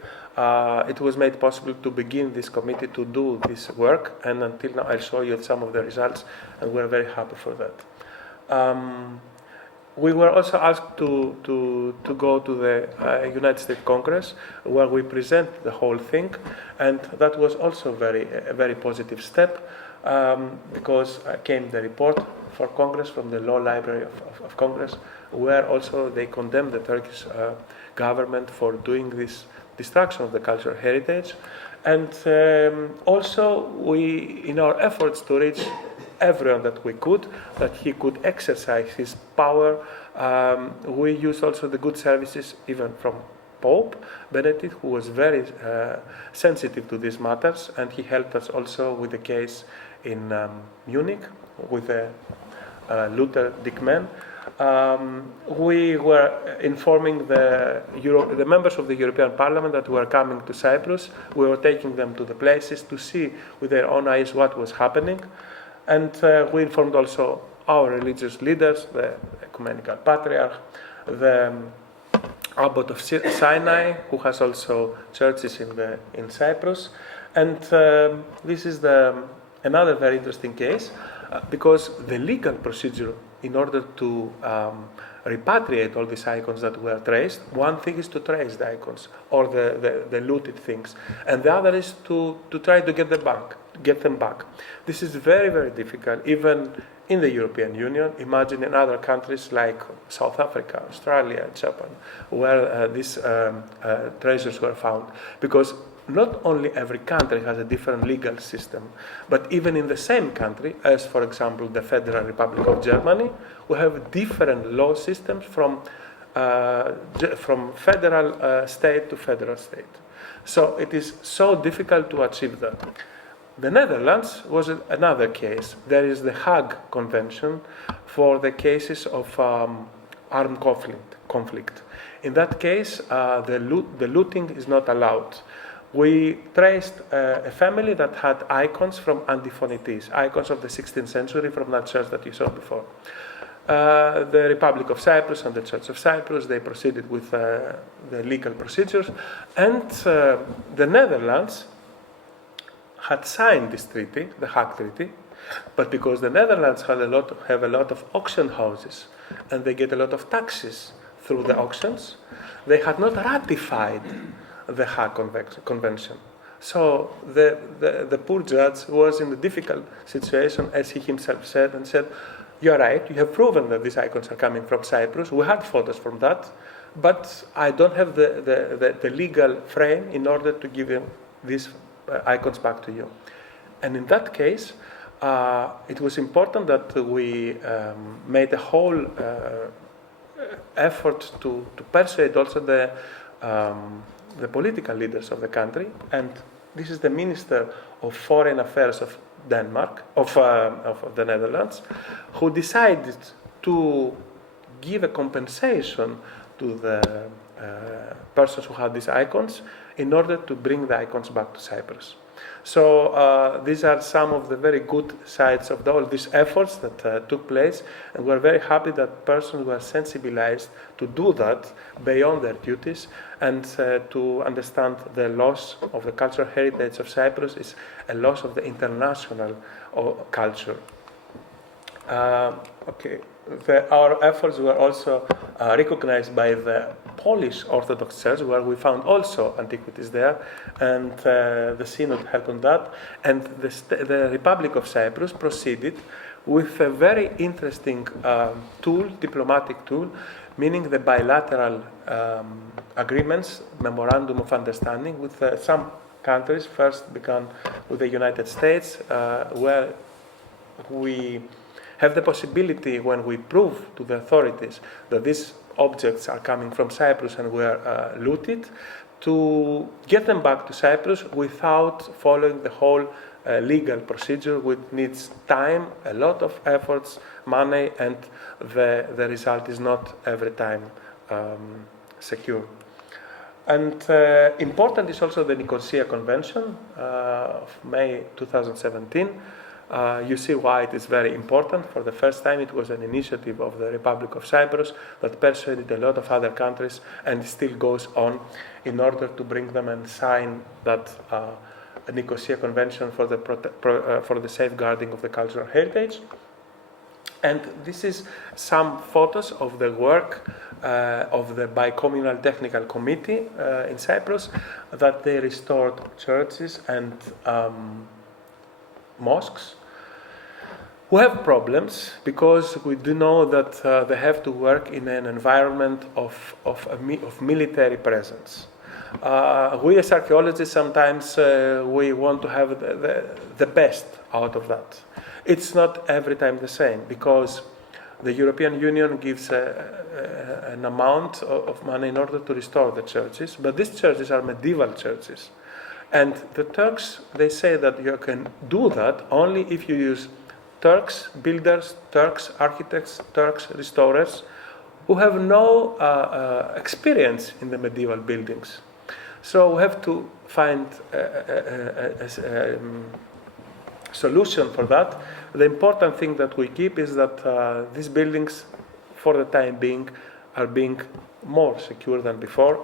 it was made possible to begin this committee to do this work, and until now I'll show you some of the results, and we're very happy for that. We were also asked to go to the United States Congress, where we present the whole thing, and that was also a very positive step, because came the report for Congress from the Law Library of Congress, where also they condemned the Turkish government for doing this destruction of the cultural heritage. And also we, in our efforts to reach everyone that we could, that he could exercise his power, we used also the good services even from Pope Benedict, who was very sensitive to these matters, and he helped us also with the case in Munich with the Luther Dickman. We were informing the members of the European Parliament that were coming to Cyprus. We were taking them to the places to see with their own eyes what was happening. And we informed also our religious leaders, the Ecumenical Patriarch, the Abbot of Sinai, who has also churches in Cyprus. And this is another very interesting case, because the legal procedure in order to repatriate all these icons that were traced, one thing is to trace the icons or the looted things, and the other is to try to get them back. This is very, very difficult, even in the European Union. Imagine in other countries like South Africa, Australia, Japan, where these treasures were found, because not only every country has a different legal system, but even in the same country, as for example the Federal Republic of Germany, we have different law systems from federal state to federal state. So it is so difficult to achieve that. The Netherlands was another case. There is the Hague Convention for the cases of armed conflict. In that case, the looting is not allowed. We traced a family that had icons from antiquities, icons of the 16th century from that church that you saw before. The Republic of Cyprus and the Church of Cyprus, they proceeded with the legal procedures, and the Netherlands had signed this treaty, the Hague Treaty, but because the Netherlands have a lot of auction houses and they get a lot of taxes through the auctions, they had not ratified the Hague Convention. So the poor judge was in a difficult situation, as he himself said, and said, "You are right, you have proven that these icons are coming from Cyprus. We had photos from that, but I don't have the legal frame in order to give you these icons back to you." And in that case, it was important that we made a whole effort to persuade also the political leaders of the country, and this is the Minister of Foreign Affairs of Denmark, of the Netherlands, who decided to give a compensation to the persons who had these icons in order to bring the icons back to Cyprus. So these are some of the very good sides of all these efforts that took place, and we're very happy that persons were sensibilized to do that beyond their duties, and to understand the loss of the cultural heritage of Cyprus is a loss of the international culture. Our efforts were also recognized by the Polish Orthodox Church, where we found also antiquities there, and the Synod helped on that. And the Republic of Cyprus proceeded with a very interesting diplomatic tool, meaning the bilateral agreements, memorandum of understanding with some countries. First began with the United States, where we have the possibility, when we prove to the authorities that these objects are coming from Cyprus and were looted, to get them back to Cyprus without following the whole legal procedure, which needs time, a lot of efforts, money, and the result is not every time secure. And important is also the Nicosia Convention of May 2017, You see why it is very important. For the first time, it was an initiative of the Republic of Cyprus that persuaded a lot of other countries, and still goes on, in order to bring them and sign that Nicosia Convention for the safeguarding of the cultural heritage. And this is some photos of the work of the Bicommunal Technical Committee in Cyprus, that they restored churches and mosques who have problems, because we do know that they have to work in an environment of military presence. We as archaeologists sometimes we want to have the best out of that. It's not every time the same, because the European Union gives an amount of money in order to restore the churches, but these churches are medieval churches. And the Turks, they say that you can do that only if you use Turks builders, Turks architects, Turks restorers, who have no experience in the medieval buildings. So we have to find a solution for that. The important thing that we keep is that these buildings, for the time being, are being more secure than before.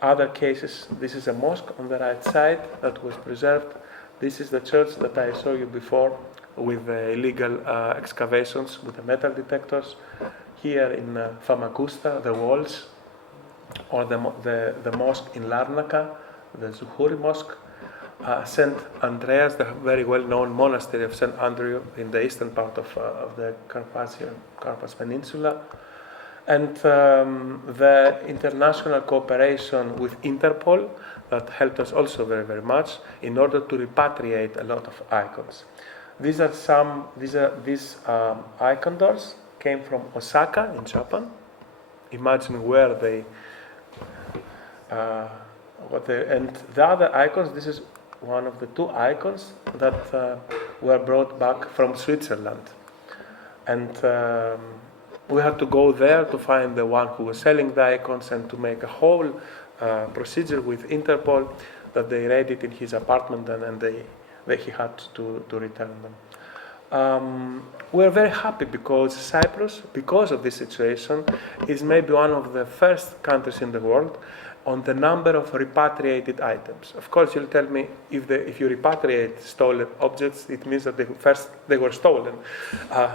Other cases, this is a mosque on the right side that was preserved. This is the church that I showed you before, with the illegal excavations with the metal detectors. Here in Famagusta, the walls, or the mosque in Larnaca, the Zuhuri Mosque. St. Andreas, the very well-known monastery of St. Andrew in the eastern part of the Carpathian Peninsula. And the international cooperation with Interpol, that helped us also very, very much, in order to repatriate a lot of icons. These icon doors came from Osaka in Japan. Imagine where they, and the other icons, this is one of the two icons that were brought back from Switzerland. And we had to go there to find the one who was selling the icons, and to make a whole procedure with Interpol, that they read it in his apartment, and he had to return them. We're very happy because Cyprus, because of this situation, is maybe one of the first countries in the world on the number of repatriated items. Of course, you'll tell me, if you repatriate stolen objects, it means that they were stolen.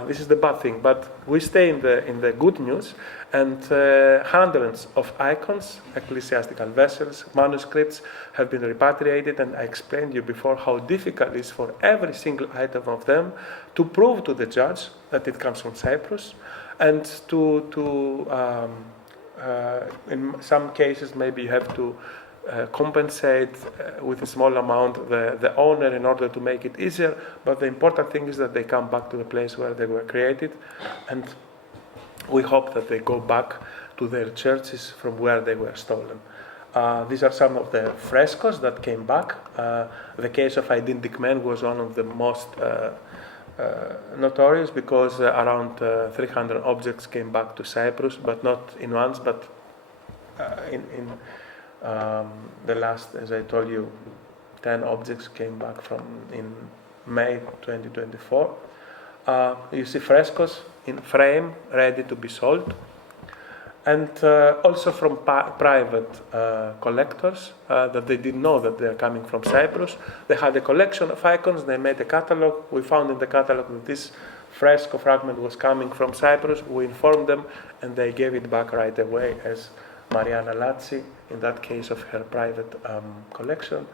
This is the bad thing. But we stay in the good news, and hundreds of icons, ecclesiastical vessels, manuscripts have been repatriated, and I explained to you before how difficult it is for every single item of them to prove to the judge that it comes from Cyprus, and in some cases, maybe you have to compensate with a small amount the owner in order to make it easier. But the important thing is that they come back to the place where they were created, and we hope that they go back to their churches from where they were stolen. These are some of the frescoes that came back. The case of Identic Men was one of the most notorious, because around 300 objects came back to Cyprus, but not in once, but in the last, as I told you, 10 objects came back in May 2024. You see frescoes in frame, ready to be sold. And also from private collectors that they didn't know that they are coming from Cyprus. They had a collection of icons, they made a catalog. We found in the catalog that this fresco fragment was coming from Cyprus. We informed them, and they gave it back right away as Mariana Lazzi, in that case of her private collection.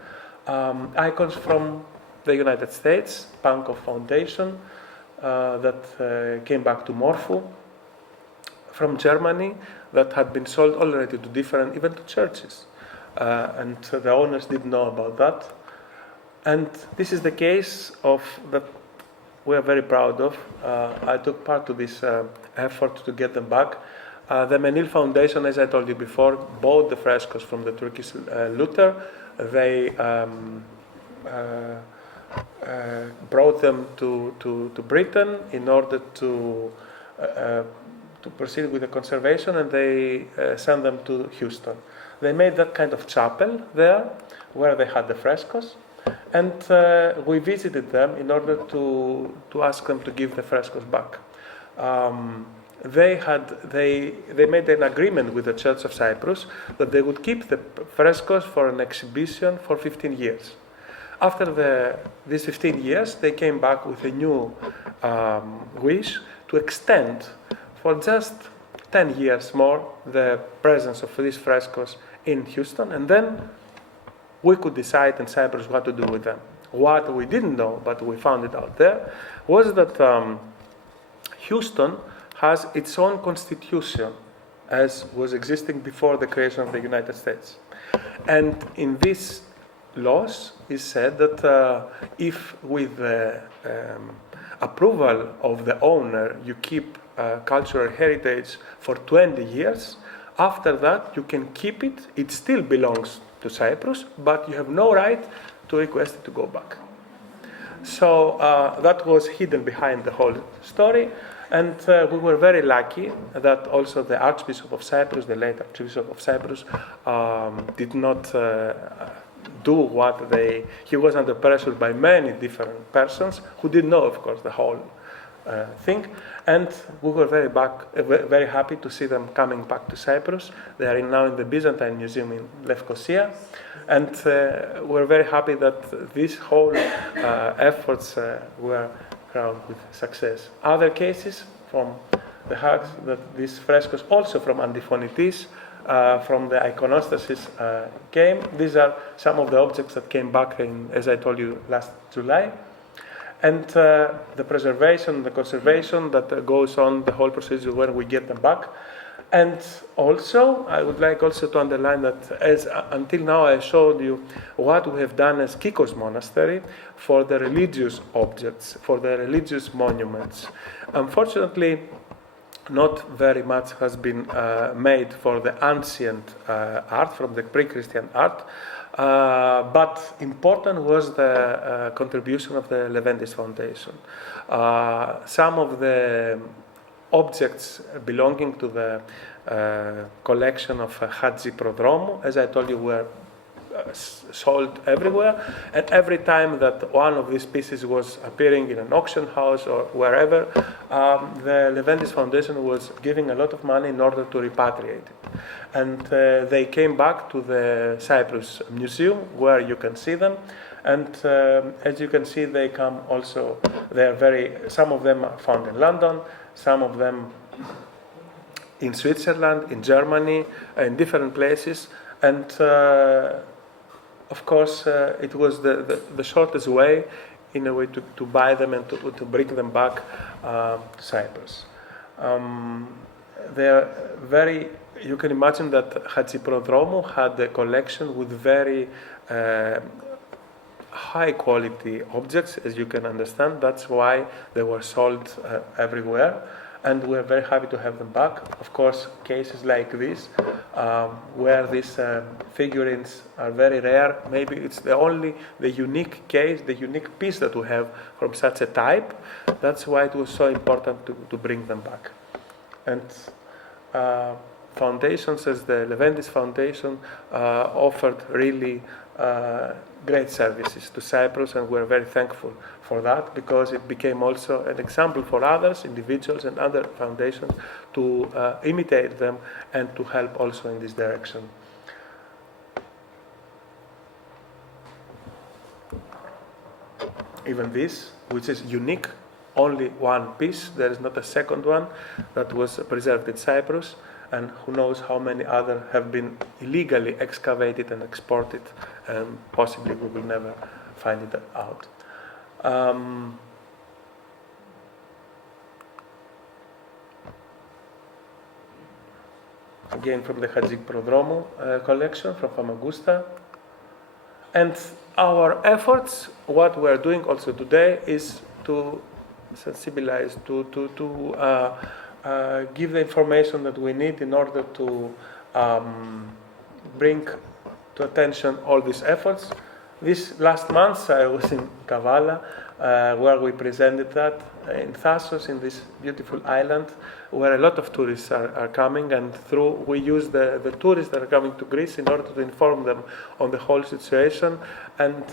Icons from the United States, Pankow Foundation, that came back to Morphu. From Germany, that had been sold already to different, even to churches. And the owners didn't know about that. And this is the case that we are very proud of. I took part to this effort to get them back. The Menil Foundation, as I told you before, bought the frescoes from the Turkish looter. They brought them to Britain in order to proceed with the conservation, and they sent them to Houston. They made that kind of chapel there, where they had the frescoes, And we visited them in order to ask them to give the frescoes back. They made an agreement with the Church of Cyprus that they would keep the frescoes for an exhibition for 15 years. After these 15 years, they came back with a new wish to extend for just 10 years more the presence of these frescoes in Houston, and then we could decide in Cyprus what to do with them. What we didn't know, but we found it out there, was that Houston has its own constitution as was existing before the creation of the United States. And in these laws is said that if with the approval of the owner you keep cultural heritage for 20 years, after that you can keep it. It still belongs to Cyprus, but you have no right to request it to go back. So that was hidden behind the whole story. And we were very lucky that also the Archbishop of Cyprus, the late Archbishop of Cyprus, did not do what he was under pressure by many different persons who didn't know, of course, the whole thing. And we were very happy to see them coming back to Cyprus. They are now in the Byzantine Museum in Lefkosia. And we're very happy that these whole efforts were crowned with success. Other cases from the Hags, that these frescoes, also from Antiphonitis, from the iconostasis came. These are some of the objects that came back as I told you, last July. And the preservation, the conservation that goes on, the whole procedure when we get them back. And also, I would like also to underline that until now I showed you what we have done as Kikos Monastery for the religious objects, for the religious monuments. Unfortunately, not very much has been made for the ancient art, from the pre-Christian art, but important was the contribution of the Leventis Foundation. Some of the objects belonging to the collection of Hadji Prodromou, as I told you, were sold everywhere, and every time that one of these pieces was appearing in an auction house or wherever, the Leventis Foundation was giving a lot of money in order to repatriate it. And they came back to the Cyprus Museum, where you can see them. And as you can see, they come also, some of them are found in London, some of them in Switzerland, in Germany, in different places. And of course, it was the shortest way, in a way, to buy them and to bring them back to Cyprus. They're very, you can imagine that Hadji Prodromou had a collection with very high quality objects, as you can understand. That's why they were sold everywhere. And we're very happy to have them back. Of course, cases like this, where these figurines are very rare, maybe it's the unique case, the unique piece that we have from such a type. That's why it was so important to bring them back. And foundations, as the Leventis Foundation, offered really great services to Cyprus, and we're very thankful for that, because it became also an example for others, individuals and other foundations, to imitate them and to help also in this direction. Even this, which is unique, only one piece, there is not a second one, that was preserved in Cyprus, and who knows how many other have been illegally excavated and exported, and possibly we will never find it out. Again, from the Hadji Prodromou collection from Famagusta. And our efforts, what we're doing also today, is to sensibilize, to give the information that we need in order to bring to attention all these efforts. This last month I was in Kavala, where we presented that in Thassos, in this beautiful island, where a lot of tourists are coming, and we use the tourists that are coming to Greece in order to inform them on the whole situation. And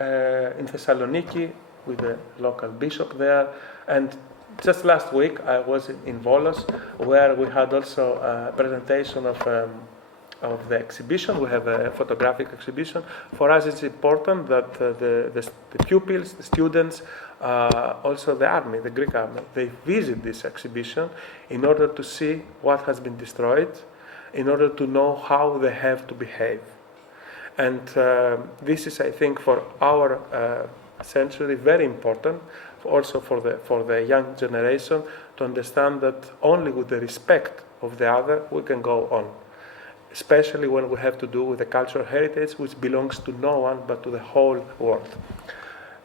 in Thessaloniki, with the local bishop there, and just last week I was in Volos, where we had also a presentation of the exhibition. We have a photographic exhibition. For us, it's important that the pupils, the students, also the army, the Greek army, they visit this exhibition in order to see what has been destroyed, in order to know how they have to behave. And this is, I think, for our century, very important, also for the young generation, to understand that only with the respect of the other we can go on. Especially when we have to do with the cultural heritage, which belongs to no one but to the whole world.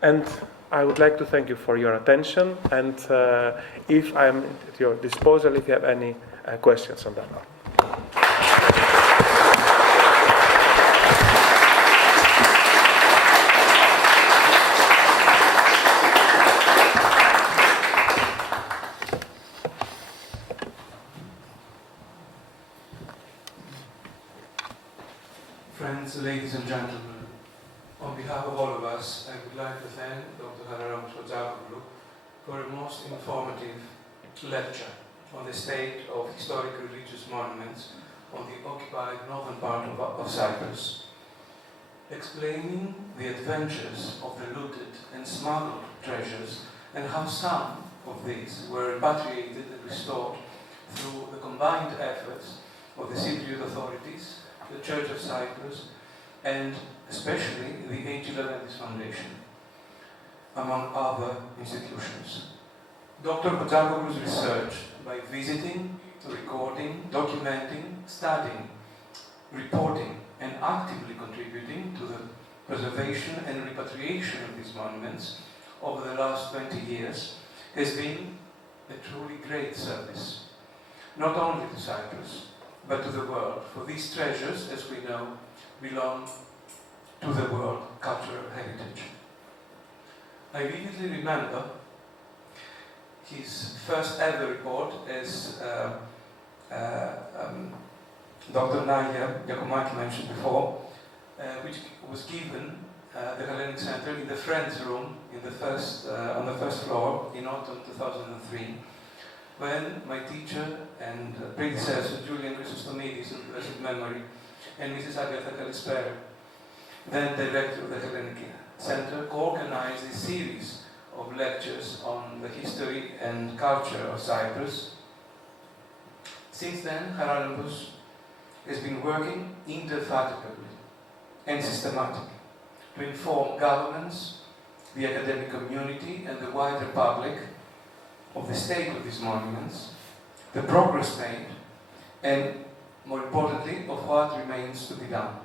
And I would like to thank you for your attention, and if I'm at your disposal, if you have any questions on that. Friends, ladies and gentlemen, on behalf of all of us, I would like to thank Dr. Charalampos Chotzakoglou for a most informative lecture on the state of historic religious monuments on the occupied northern part of Cyprus, explaining the adventures of the looted and smuggled treasures and how some of these were repatriated and restored through the combined efforts of the Cypriot authorities, the Church of Cyprus, and especially the Leventis Foundation, among other institutions. Dr. Chotzakoglou's research, by visiting, recording, documenting, studying, reporting, and actively contributing to the preservation and repatriation of these monuments over the last 20 years, has been a truly great service, not only to Cyprus, but to the world, for these treasures, as we know, belong to the world cultural heritage. I vividly remember his first ever report as Dr. Nadia Giacometti mentioned before, which was given the Hellenic Center in the Friends Room in the on the first floor in autumn 2003. When my teacher and predecessor, Julian Chrysostomidis, in blessed memory, and Mrs. Agatha Kalispera, then director of the Hellenic Center, co-organized a series of lectures on the history and culture of Cyprus. Since then, Charalampos has been working indefatigably and systematically to inform governments, the academic community, and the wider public of the state of these monuments, the progress made, and more importantly, of what remains to be done.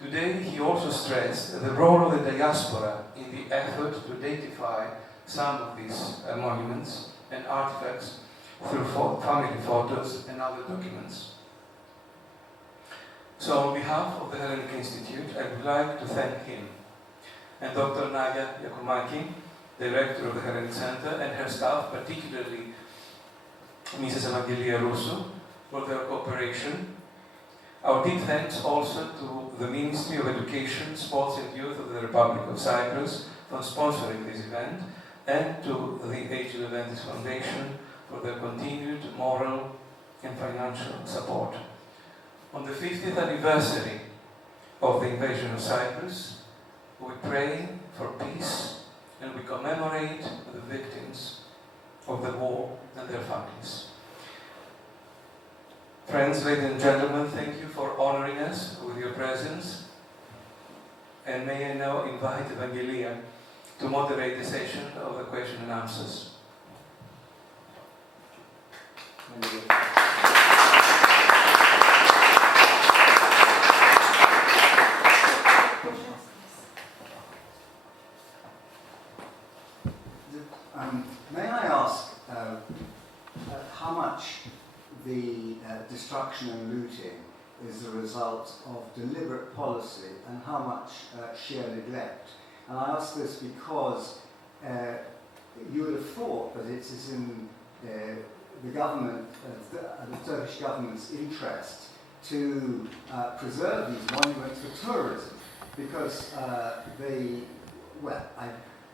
Today, he also stressed the role of the diaspora in the effort to datify some of these monuments and artifacts through family photos and other documents. So, on behalf of the Hellenic Institute, I would like to thank him and Dr. Nadia Giacometti, director of the Hellenic Center, and her staff, particularly Mrs. Evangelia Russo, for their cooperation. Our deep thanks also to the Ministry of Education, Sports and Youth of the Republic of Cyprus for sponsoring this event, and to the Leventis Foundation for their continued moral and financial support. On the 50th anniversary of the invasion of Cyprus, we pray for peace and we commemorate the victims of the war and their families. Friends, ladies and gentlemen, thank you for honoring us with your presence. And may I now invite Evangelia to moderate the session of the question and answers. May I ask how much the destruction and looting is the result of deliberate policy and how much sheer neglect? And I ask this because you would have thought that it is in the government, the Turkish government's interest to preserve these monuments for tourism, because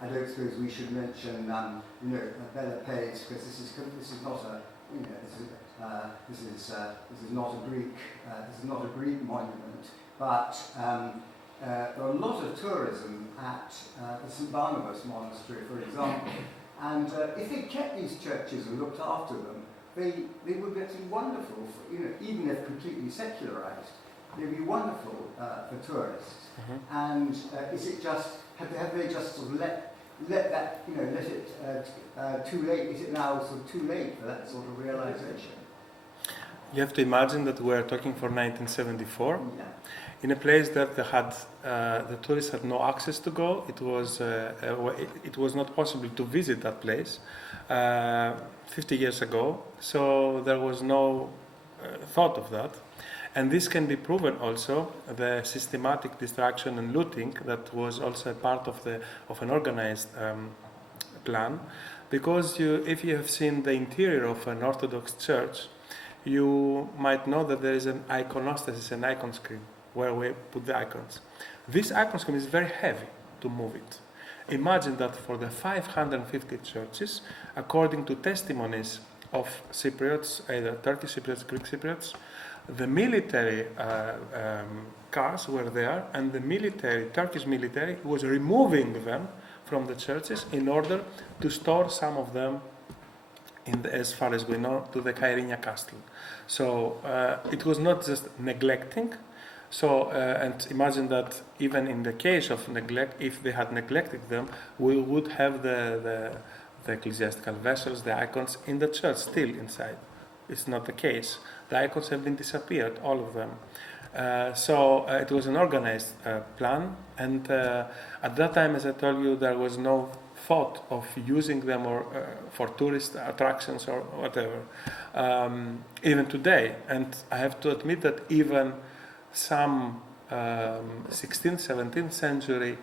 I don't suppose we should mention, Bella Pays, because this is not a, this is not a Greek monument, but there are a lot of tourism at the St Barnabas Monastery, for example, and if they kept these churches and looked after them, they would be wonderful, even if completely secularized, they'd be wonderful for tourists. Mm-hmm. And is it just, have they just sort of let that, let it too late? Is it now sort of too late for that sort of realization? You have to imagine that we're talking for 1974, Yeah. in a place that the tourists had no access to go. It was not possible to visit that place 50 years ago, so there was no thought of that. And this can be proven also, the systematic destruction and looting that was also a part of an organized plan, because if you have seen the interior of an Orthodox church, you might know that there is an iconostasis, an icon screen, where we put the icons. This icon screen is very heavy to move it. Imagine that for the 550 churches, according to testimonies of Cypriots, either Turkish Cypriots, Greek Cypriots, the military cars were there, and the Turkish military was removing them from the churches in order to store some of them as far as we know, to the Kyrenia castle. So it was not just neglecting. So, and imagine that even in the case of neglect, if they had neglected them, we would have the ecclesiastical vessels, the icons in the church still inside. It's not the case. The icons have been disappeared, all of them. So it was an organized plan, and at that time, as I told you, there was no thought of using them or for tourist attractions or whatever. Even today, and I have to admit that even some 16th, 17th century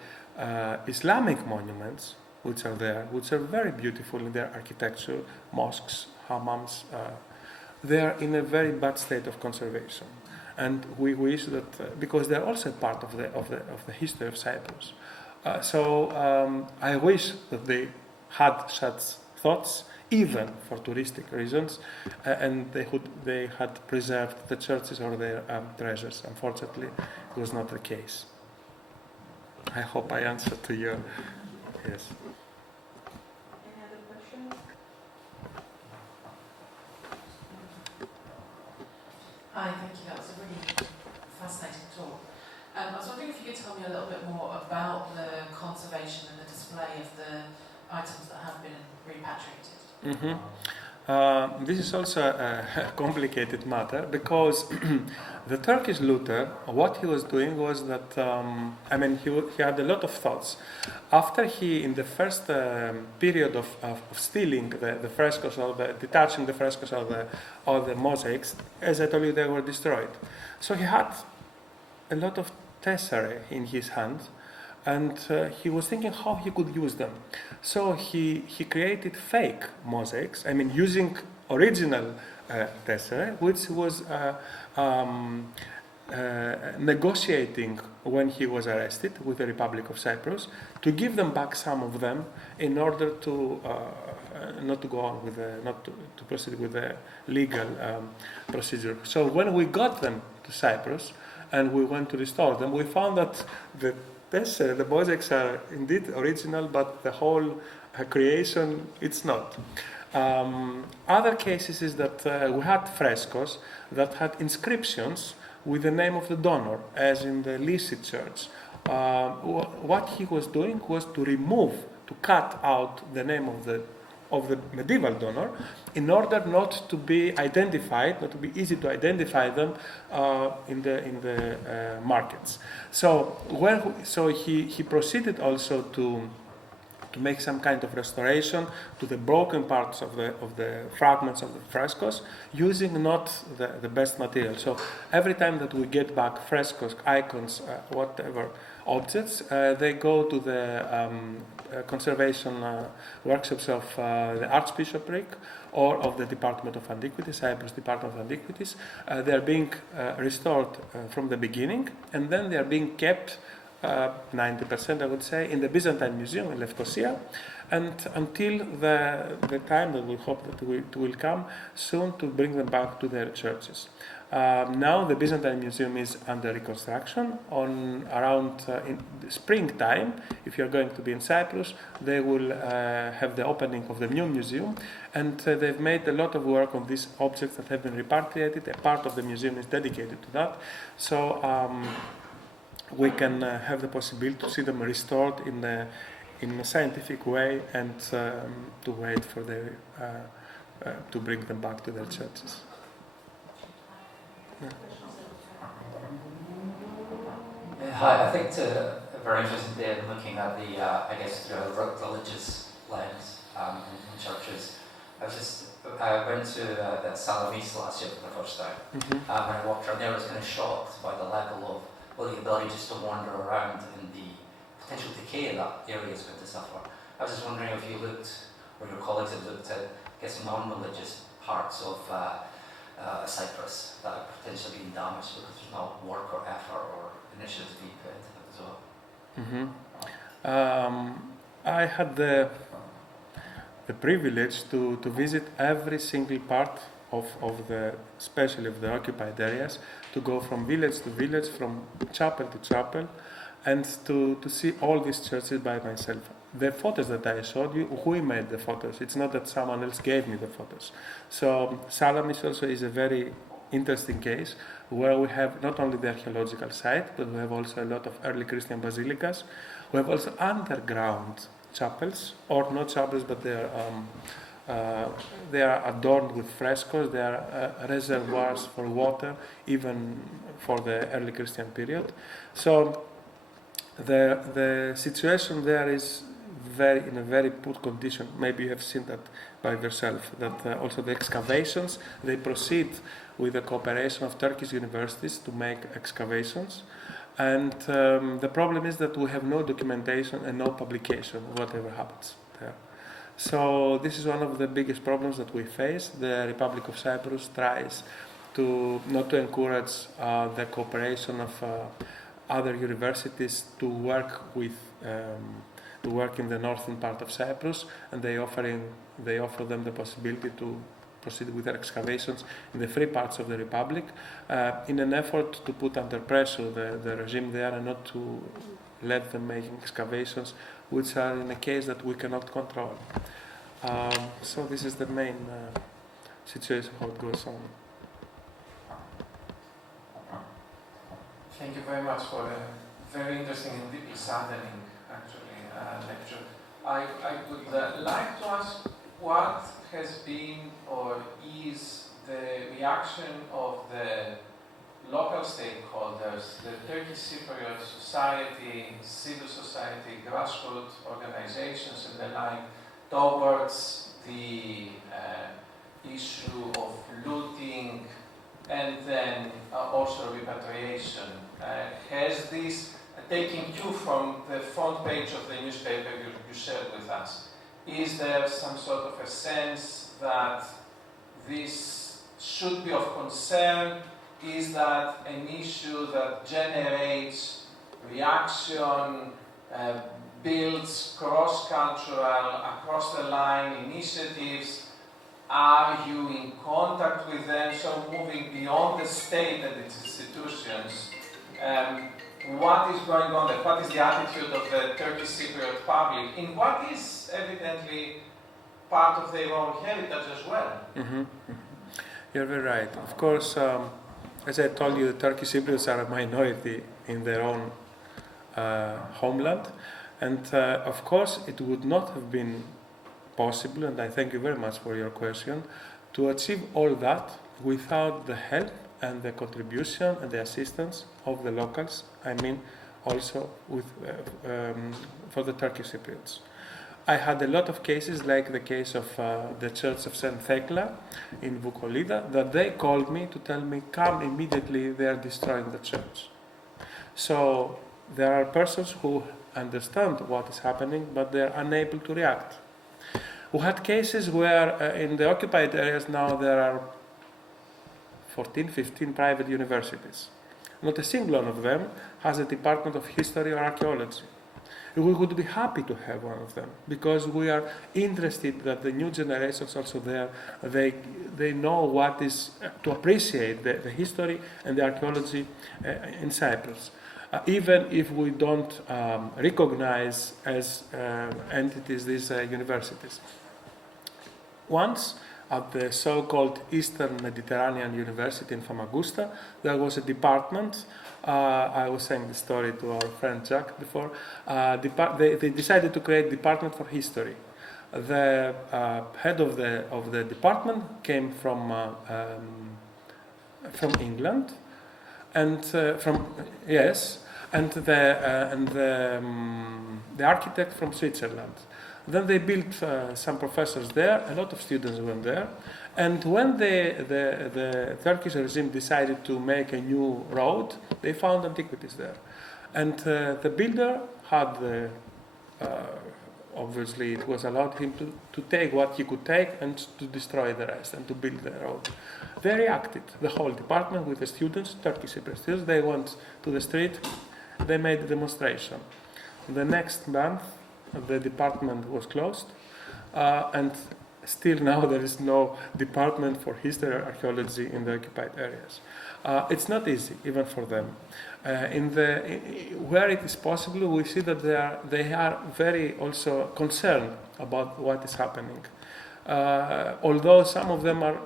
Islamic monuments, which are there, which are very beautiful in their architecture, mosques, hammams, they are in a very bad state of conservation. And we wish that, because they're also part of the history of Cyprus. So I wish that they had such thoughts, even for touristic reasons, and they had preserved the churches or their treasures. Unfortunately, it was not the case. I hope I answered to your yes. Any other questions? Hi, thank you. That was a really fascinating talk. I was wondering if you could tell me a little bit more about the conservation and the display of the items that have been repatriated. Mm-hmm. This is also a complicated matter, because the Turkish looter, what he was doing was that, he had a lot of thoughts. After in the first period of stealing the frescoes, or detaching the frescoes or the mosaics, as I told you, they were destroyed. So he had a lot of tesserae in his hand, and he was thinking how he could use them. So he created fake mosaics, using original tesserae, which was negotiating when he was arrested with the Republic of Cyprus to give them back some of them in order to not to go on with to proceed with the legal procedure. So when we got them to Cyprus and we went to restore them, we found that the mosaics are indeed original, but the whole creation, it's not. Other cases is that we had frescoes that had inscriptions with the name of the donor, as in the Lycée Church. What he was doing was to cut out the name of the medieval donor, in order not to be identified, not to be easy to identify them in the markets. So he proceeded also to make some kind of restoration to the broken parts of the fragments of the frescoes, using not the best material. So every time that we get back frescoes, icons, whatever, objects, they go to the conservation workshops of the Archbishopric or of the Department of Antiquities, Cyprus Department of Antiquities. They are being restored from the beginning, and then they are being kept 90%, I would say, in the Byzantine Museum in Lefkosia, and until the time that we hope that it will come soon to bring them back to their churches. Now the Byzantine Museum is under reconstruction. Around in springtime, if you're going to be in Cyprus, they will have the opening of the new museum, and they've made a lot of work on these objects that have been repatriated. A part of the museum is dedicated to that, so we can have the possibility to see them restored in a scientific way, and to wait for to bring them back to their churches. Hi, I think it's a very interesting day looking at the, I guess, through a religious lens in churches. I went to the Alevis last year for the first time. When I walked around there, I was kind of shocked by the level of the ability just to wander around and the potential decay that area is going to suffer. I was just wondering if you looked, or your colleagues have looked at, I guess, non-religious parts of Cyprus that are potentially being damaged because there's not work or effort or initiatives being put into them as well. I had the privilege to visit every single part of the, especially of the occupied areas, to go from village to village, from chapel to chapel, and to see all these churches by myself. The photos that I showed you, we made the photos. It's not that someone else gave me the photos. So Salamis also is a very interesting case where we have not only the archaeological site, but we have also a lot of early Christian basilicas. We have also underground chapels, or not chapels, but they are adorned with frescoes. They are reservoirs for water, even for the early Christian period. So the situation there is in a very poor condition. Maybe you have seen that by yourself, that also the excavations, they proceed with the cooperation of Turkish universities to make excavations. And the problem is that we have no documentation and no publication, whatever happens there. So this is one of the biggest problems that we face. The Republic of Cyprus tries not to encourage the cooperation of other universities to work in the northern part of Cyprus, and they offer them the possibility to proceed with their excavations in the free parts of the Republic, in an effort to put under pressure the regime there and not to let them make excavations which are in a case that we cannot control. So this is the main situation, how it goes on. Thank you very much for a very interesting and deeply saddening, actually, lecture. I would like to ask what has been or is the reaction of the local stakeholders, the Turkish Cypriot society, civil society, grassroots organizations and the like, towards the issue of looting and then also repatriation. Has this, taking cue from the front page of the newspaper you shared with us, is there some sort of a sense that this should be of concern? Is that an issue that generates reaction, builds cross-cultural, across-the-line initiatives? Are you in contact with them? So moving beyond the state and its institutions, what is going on there? What is the attitude of the Turkish Cypriot public in what is evidently part of their own heritage as well? Mm-hmm. You're very right. Of course, as I told you, the Turkish Cypriots are a minority in their own homeland, and of course it would not have been possible, and I thank you very much for your question, to achieve all that without the help and the contribution and the assistance of the locals. I mean, also for the Turkish Cypriots. I had a lot of cases, like the case of the Church of St. Thekla in Vukolida, that they called me to tell me, come immediately, they are destroying the church. So there are persons who understand what is happening, but they are unable to react. We had cases where in the occupied areas now there are 14, 15 private universities. Not a single one of them has a department of history or archaeology. We would be happy to have one of them because we are interested that the new generations also there, they know what is to appreciate the history and the archaeology in Cyprus. Even if we don't recognize as entities these universities. Once, at the so-called Eastern Mediterranean University in Famagusta, there was a department. I was saying the story to our friend Jack before. They decided to create a department for history. The head of the department came from England, and the architect from Switzerland. Then they built some professors there. A lot of students went there. And when the Turkish regime decided to make a new road, they found antiquities there. And the builder had obviously it was allowed him to take what he could take and to destroy the rest and to build the road. They reacted, the whole department with the students, Turkish Cypriot students, they went to the street, they made a demonstration. The next month, the department was closed, and still now there is no department for history or archaeology in the occupied areas. It's not easy, even for them. Where it is possible, we see that they are very also concerned about what is happening. Although some of them are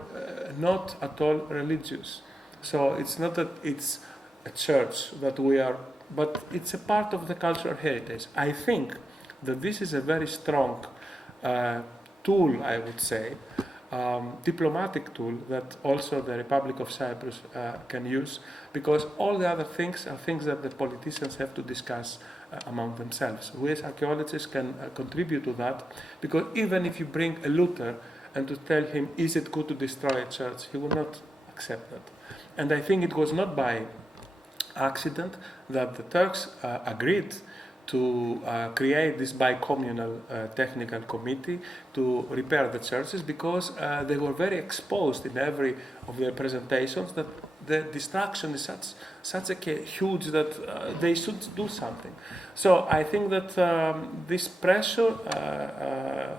not at all religious. So it's not that it's a church that we are, but it's a part of the cultural heritage. I think that this is a very strong tool, I would say, diplomatic tool that also the Republic of Cyprus can use, because all the other things are things that the politicians have to discuss among themselves. We as archaeologists can contribute to that, because even if you bring a looter and to tell him, is it good to destroy a church, he will not accept that. And I think it was not by accident that the Turks agreed to create this bicommunal technical committee to repair the churches, because they were very exposed in every of their presentations that the destruction is such a huge that they should do something. So I think that this pressure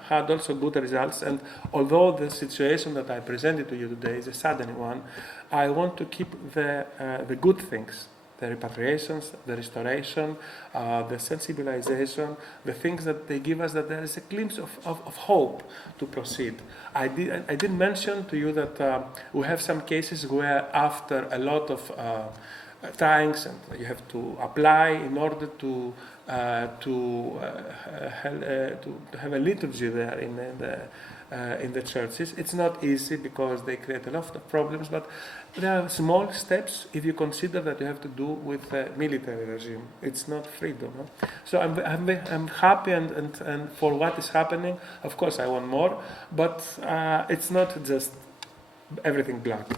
had also good results, and although the situation that I presented to you today is a saddening one, I want to keep the good things. The repatriations, the restoration, the sensibilization, the things that they give us, that there is a glimpse of hope to proceed. I did mention to you that we have some cases where after a lot of tryings, and you have to apply in order to have a liturgy there in the churches. It's not easy because they create a lot of problems, but there are small steps if you consider that you have to do with a military regime. It's not freedom. No? So I'm happy and for what is happening. Of course, I want more, but it's not just everything black.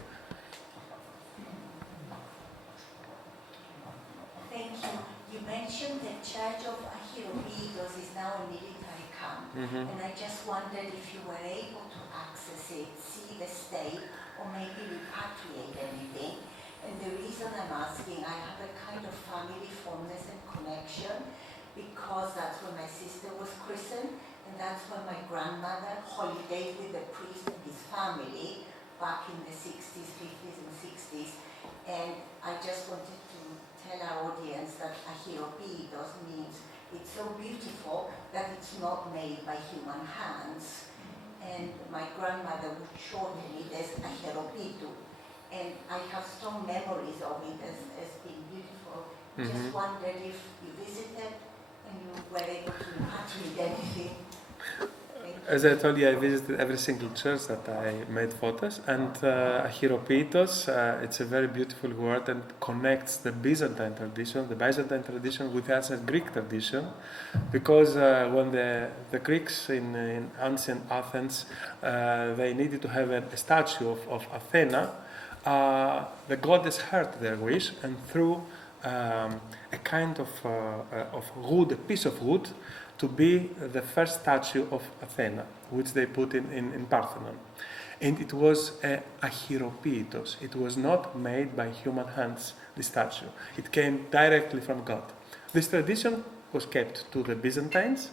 Thank you. You mentioned the Church of Hellenic is now a military camp, and I just wondered if you were able to access it, see the state, or maybe repatriate anything. And the reason I'm asking, I have a kind of family fondness and connection, because that's when my sister was christened, and that's when my grandmother holidayed with the priest and his family back in the 60s, 50s and 60s. And I just wanted to tell our audience that Achiropidos means it's so beautiful that it's not made by human hands. And my grandmother would shorten it as Achiropitou. And I have strong memories of it as being beautiful. Just wondered if you visited and you were able to repatriate anything. As I told you, I visited every single church that I made photos, and Achiropitos, it's a very beautiful word and connects the Byzantine tradition with the ancient Greek tradition, because when the Greeks in ancient Athens, they needed to have a statue of Athena, the goddess heard their wish and threw a kind of wood, a piece of wood, to be the first statue of Athena, which they put in Parthenon. And it was a hieropoietos. It was not made by human hands, the statue. It came directly from God. This tradition was kept to the Byzantines,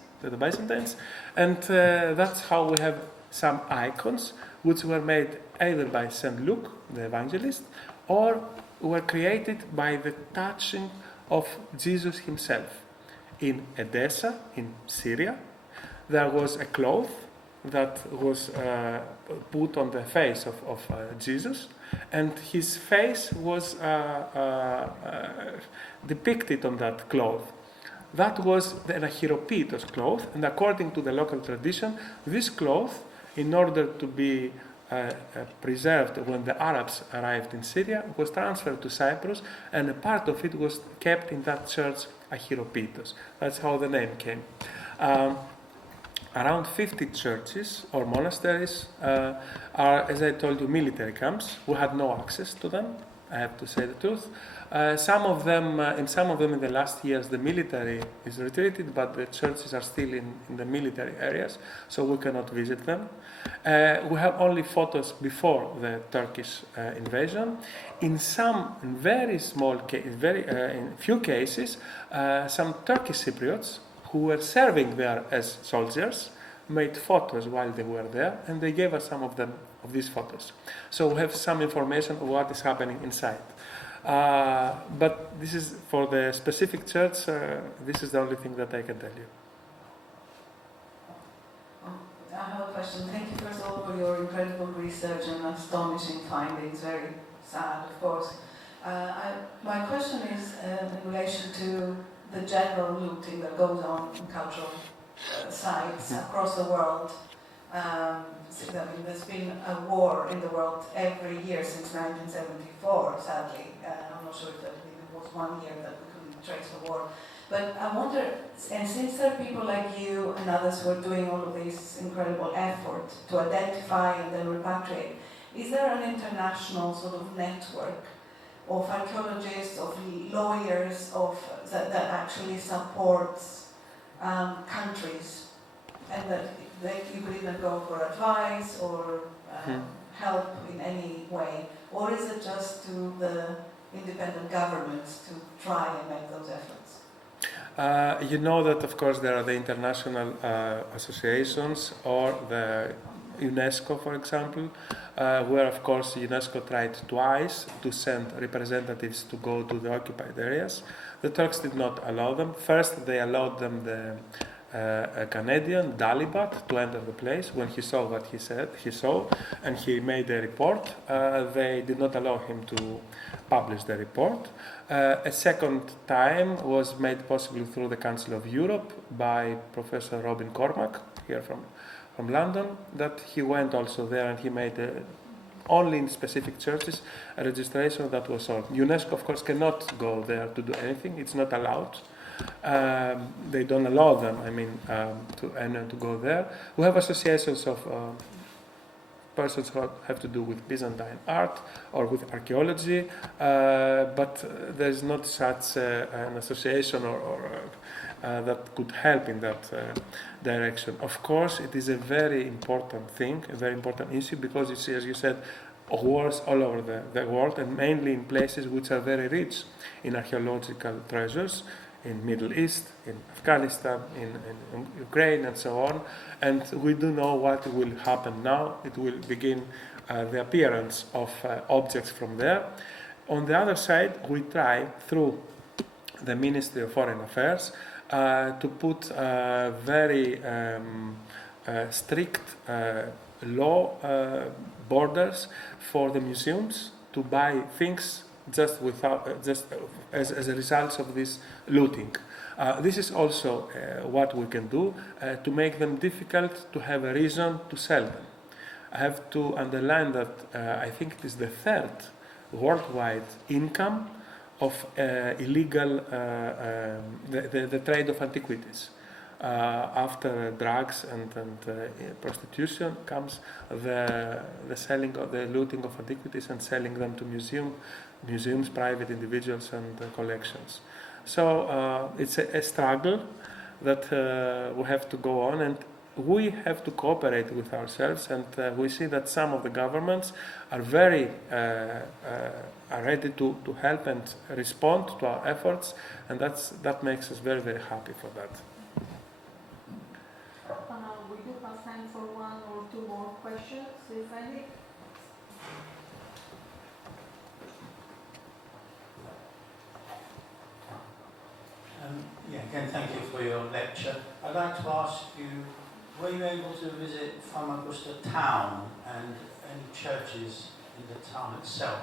and that's how we have some icons which were made either by St. Luke, the evangelist, or were created by the touching of Jesus himself. In Edessa, in Syria, there was a cloth that was put on the face of Jesus, and his face was depicted on that cloth. That was the hieropoietos cloth, and according to the local tradition, this cloth, in order to be preserved when the Arabs arrived in Syria, was transferred to Cyprus, and a part of it was kept in that church, hieropoietos. That's how the name came. Around 50 churches or monasteries are, as I told you, military camps. We had no access to them, I have to say the truth. In some of them in the last years, the military is retreated, but the churches are still in the military areas, so we cannot visit them. We have only photos before the Turkish invasion. In very few cases, some Turkish Cypriots who were serving there as soldiers made photos while they were there, and they gave us some of these photos. So we have some information of what is happening inside. But this is for the specific church. This is the only thing that I can tell you. I have a question. Thank you first of all for your incredible research and astonishing findings. Very sad, of course. My question is in relation to the general looting that goes on in cultural sites across the world. There's been a war in the world every year since 1974, sadly. I'm not sure if it was 1 year that we couldn't trace the war. But I wonder, and since there are people like you and others who are doing all of this incredible effort to identify and then repatriate, is there an international sort of network of archaeologists, of lawyers, that actually supports countries, and that you could even go for advice or help in any way? Or is it just to the independent governments to try and make those efforts? You know that, of course, there are the international associations or the UNESCO, for example, where, of course, UNESCO tried twice to send representatives to go to the occupied areas. The Turks did not allow them. First, they allowed them a Canadian, Dalibat, to enter the place. When he saw what he saw, and he made a report, they did not allow him to publish the report. A second time was made possible through the Council of Europe by Professor Robin Cormack, here from London, that he went also there, and he made only in specific churches a registration that was sold. UNESCO, of course, cannot go there to do anything. It's not allowed. They don't allow them, to go there. We have associations of persons who have to do with Byzantine art or with archaeology, but there's not such an association or that could help in that direction. Of course, it is a very important thing, a very important issue, because you see, as you said, wars all over the world, and mainly in places which are very rich in archaeological treasures, in Middle East, in Afghanistan, in Ukraine, and so on. And we do know what will happen now. It will begin the appearance of objects from there. On the other side, we try, through the Ministry of Foreign Affairs, to put very strict law borders for the museums to buy things just as a result of this looting. This is also what we can do to make them difficult to have a reason to sell them. I have to underline that I think it is the third worldwide income of illegal the trade of antiquities. after drugs and prostitution comes the selling of the looting of antiquities and selling them to museums, private individuals, and collections. So it's a struggle that we have to go on, and we have to cooperate with ourselves. And we see that some of the governments are very are ready to help and respond to our efforts, and that makes us very, very happy for that. We do have time for one or two more questions, if any. Again, thank you for your lecture. I'd like to ask you, were you able to visit Famagusta town and any churches in the town itself?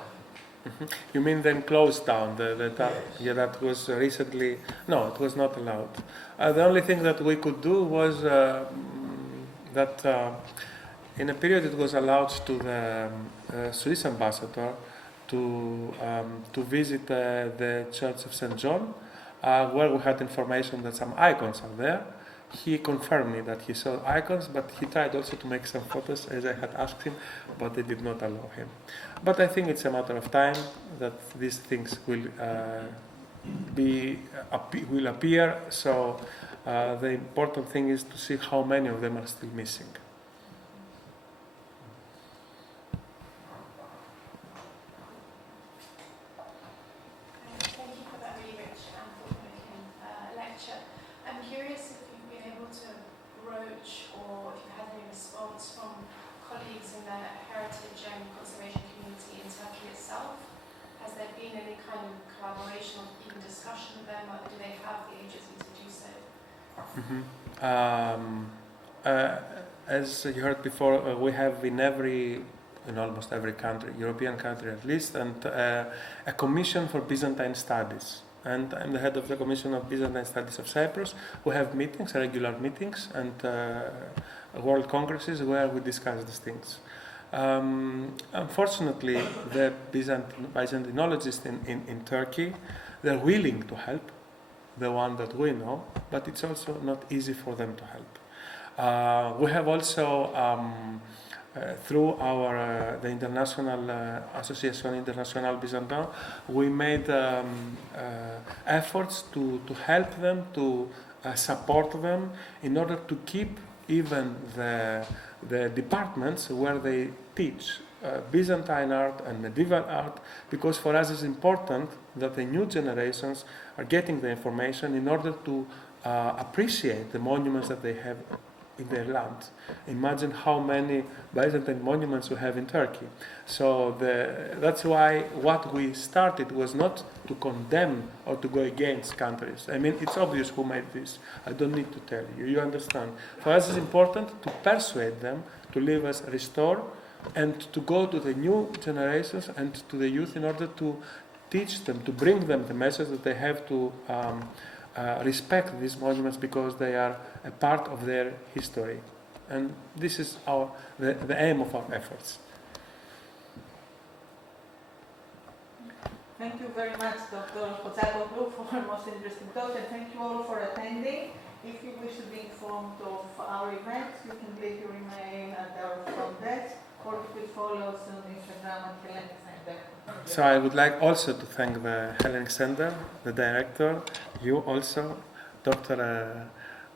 Mm-hmm. You mean then closed down the town? Yes. Yeah, that was recently. No, it was not allowed. The only thing that we could do was that in a period it was allowed to the Swiss ambassador to visit the Church of St. John, where we had information that some icons are there. He confirmed me that he saw icons, but he tried also to make some photos as I had asked him, but they did not allow him. But I think it's a matter of time that these things will will appear. So the important thing is to see how many of them are still missing. Thank you for that really rich and thought-provoking lecture. I'm curious if you've been able to broach or if you had any response from colleagues in the heritage and conservation community in Turkey itself. Has there been any kind of collaboration or even discussion with them, or do they have the agency to do so? As you heard before, we have in almost every country, European country at least, and a commission for Byzantine studies. And I'm the head of the Commission of Byzantine Studies of Cyprus. We have meetings, regular meetings, and world congresses where we discuss these things. Unfortunately, the Byzantinologists in Turkey, they're willing to help, the one that we know, but it's also not easy for them to help. We have also, through the International Association Internationale Byzantine, we made efforts to help them, to support them, in order to keep even the departments where they teach Byzantine art and medieval art, because for us it's important that the new generations are getting the information in order to appreciate the monuments that they have in their land. Imagine how many Byzantine monuments we have in Turkey. So that's why what we started was not to condemn or to go against countries. I mean, it's obvious who made this. I don't need to tell you. You understand. For us, it's important to persuade them to leave us restore and to go to the new generations and to the youth in order to teach them, to bring them the message that they have to respect these monuments because they are a part of their history. And this is the aim of our efforts. Thank you very much, Dr. Chotzakoglou, for a most interesting talk, and thank you all for attending. If you wish to be informed of our events, you can leave your email at our front desk, or you could follow us on Instagram at Hellenic Center. So I would like also to thank the Hellenic Center, the director, you also, Dr.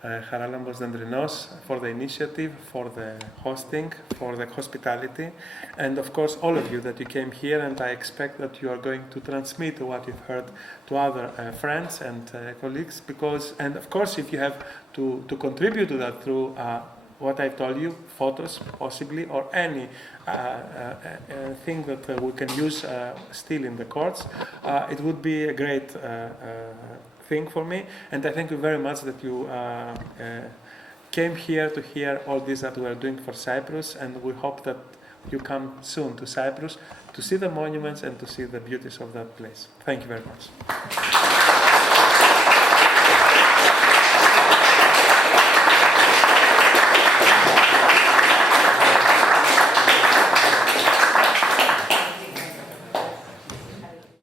Charalampos Dendrinos, for the initiative, for the hosting, for the hospitality, and of course all of you that you came here, and I expect that you are going to transmit what you've heard to other friends and colleagues, and of course if you have to contribute to that through what I told you, photos possibly, or any thing that we can use still in the courts, it would be a great thing for me, and I thank you very much that you came here to hear all this that we are doing for Cyprus, and we hope that you come soon to Cyprus to see the monuments and to see the beauties of that place. Thank you very much.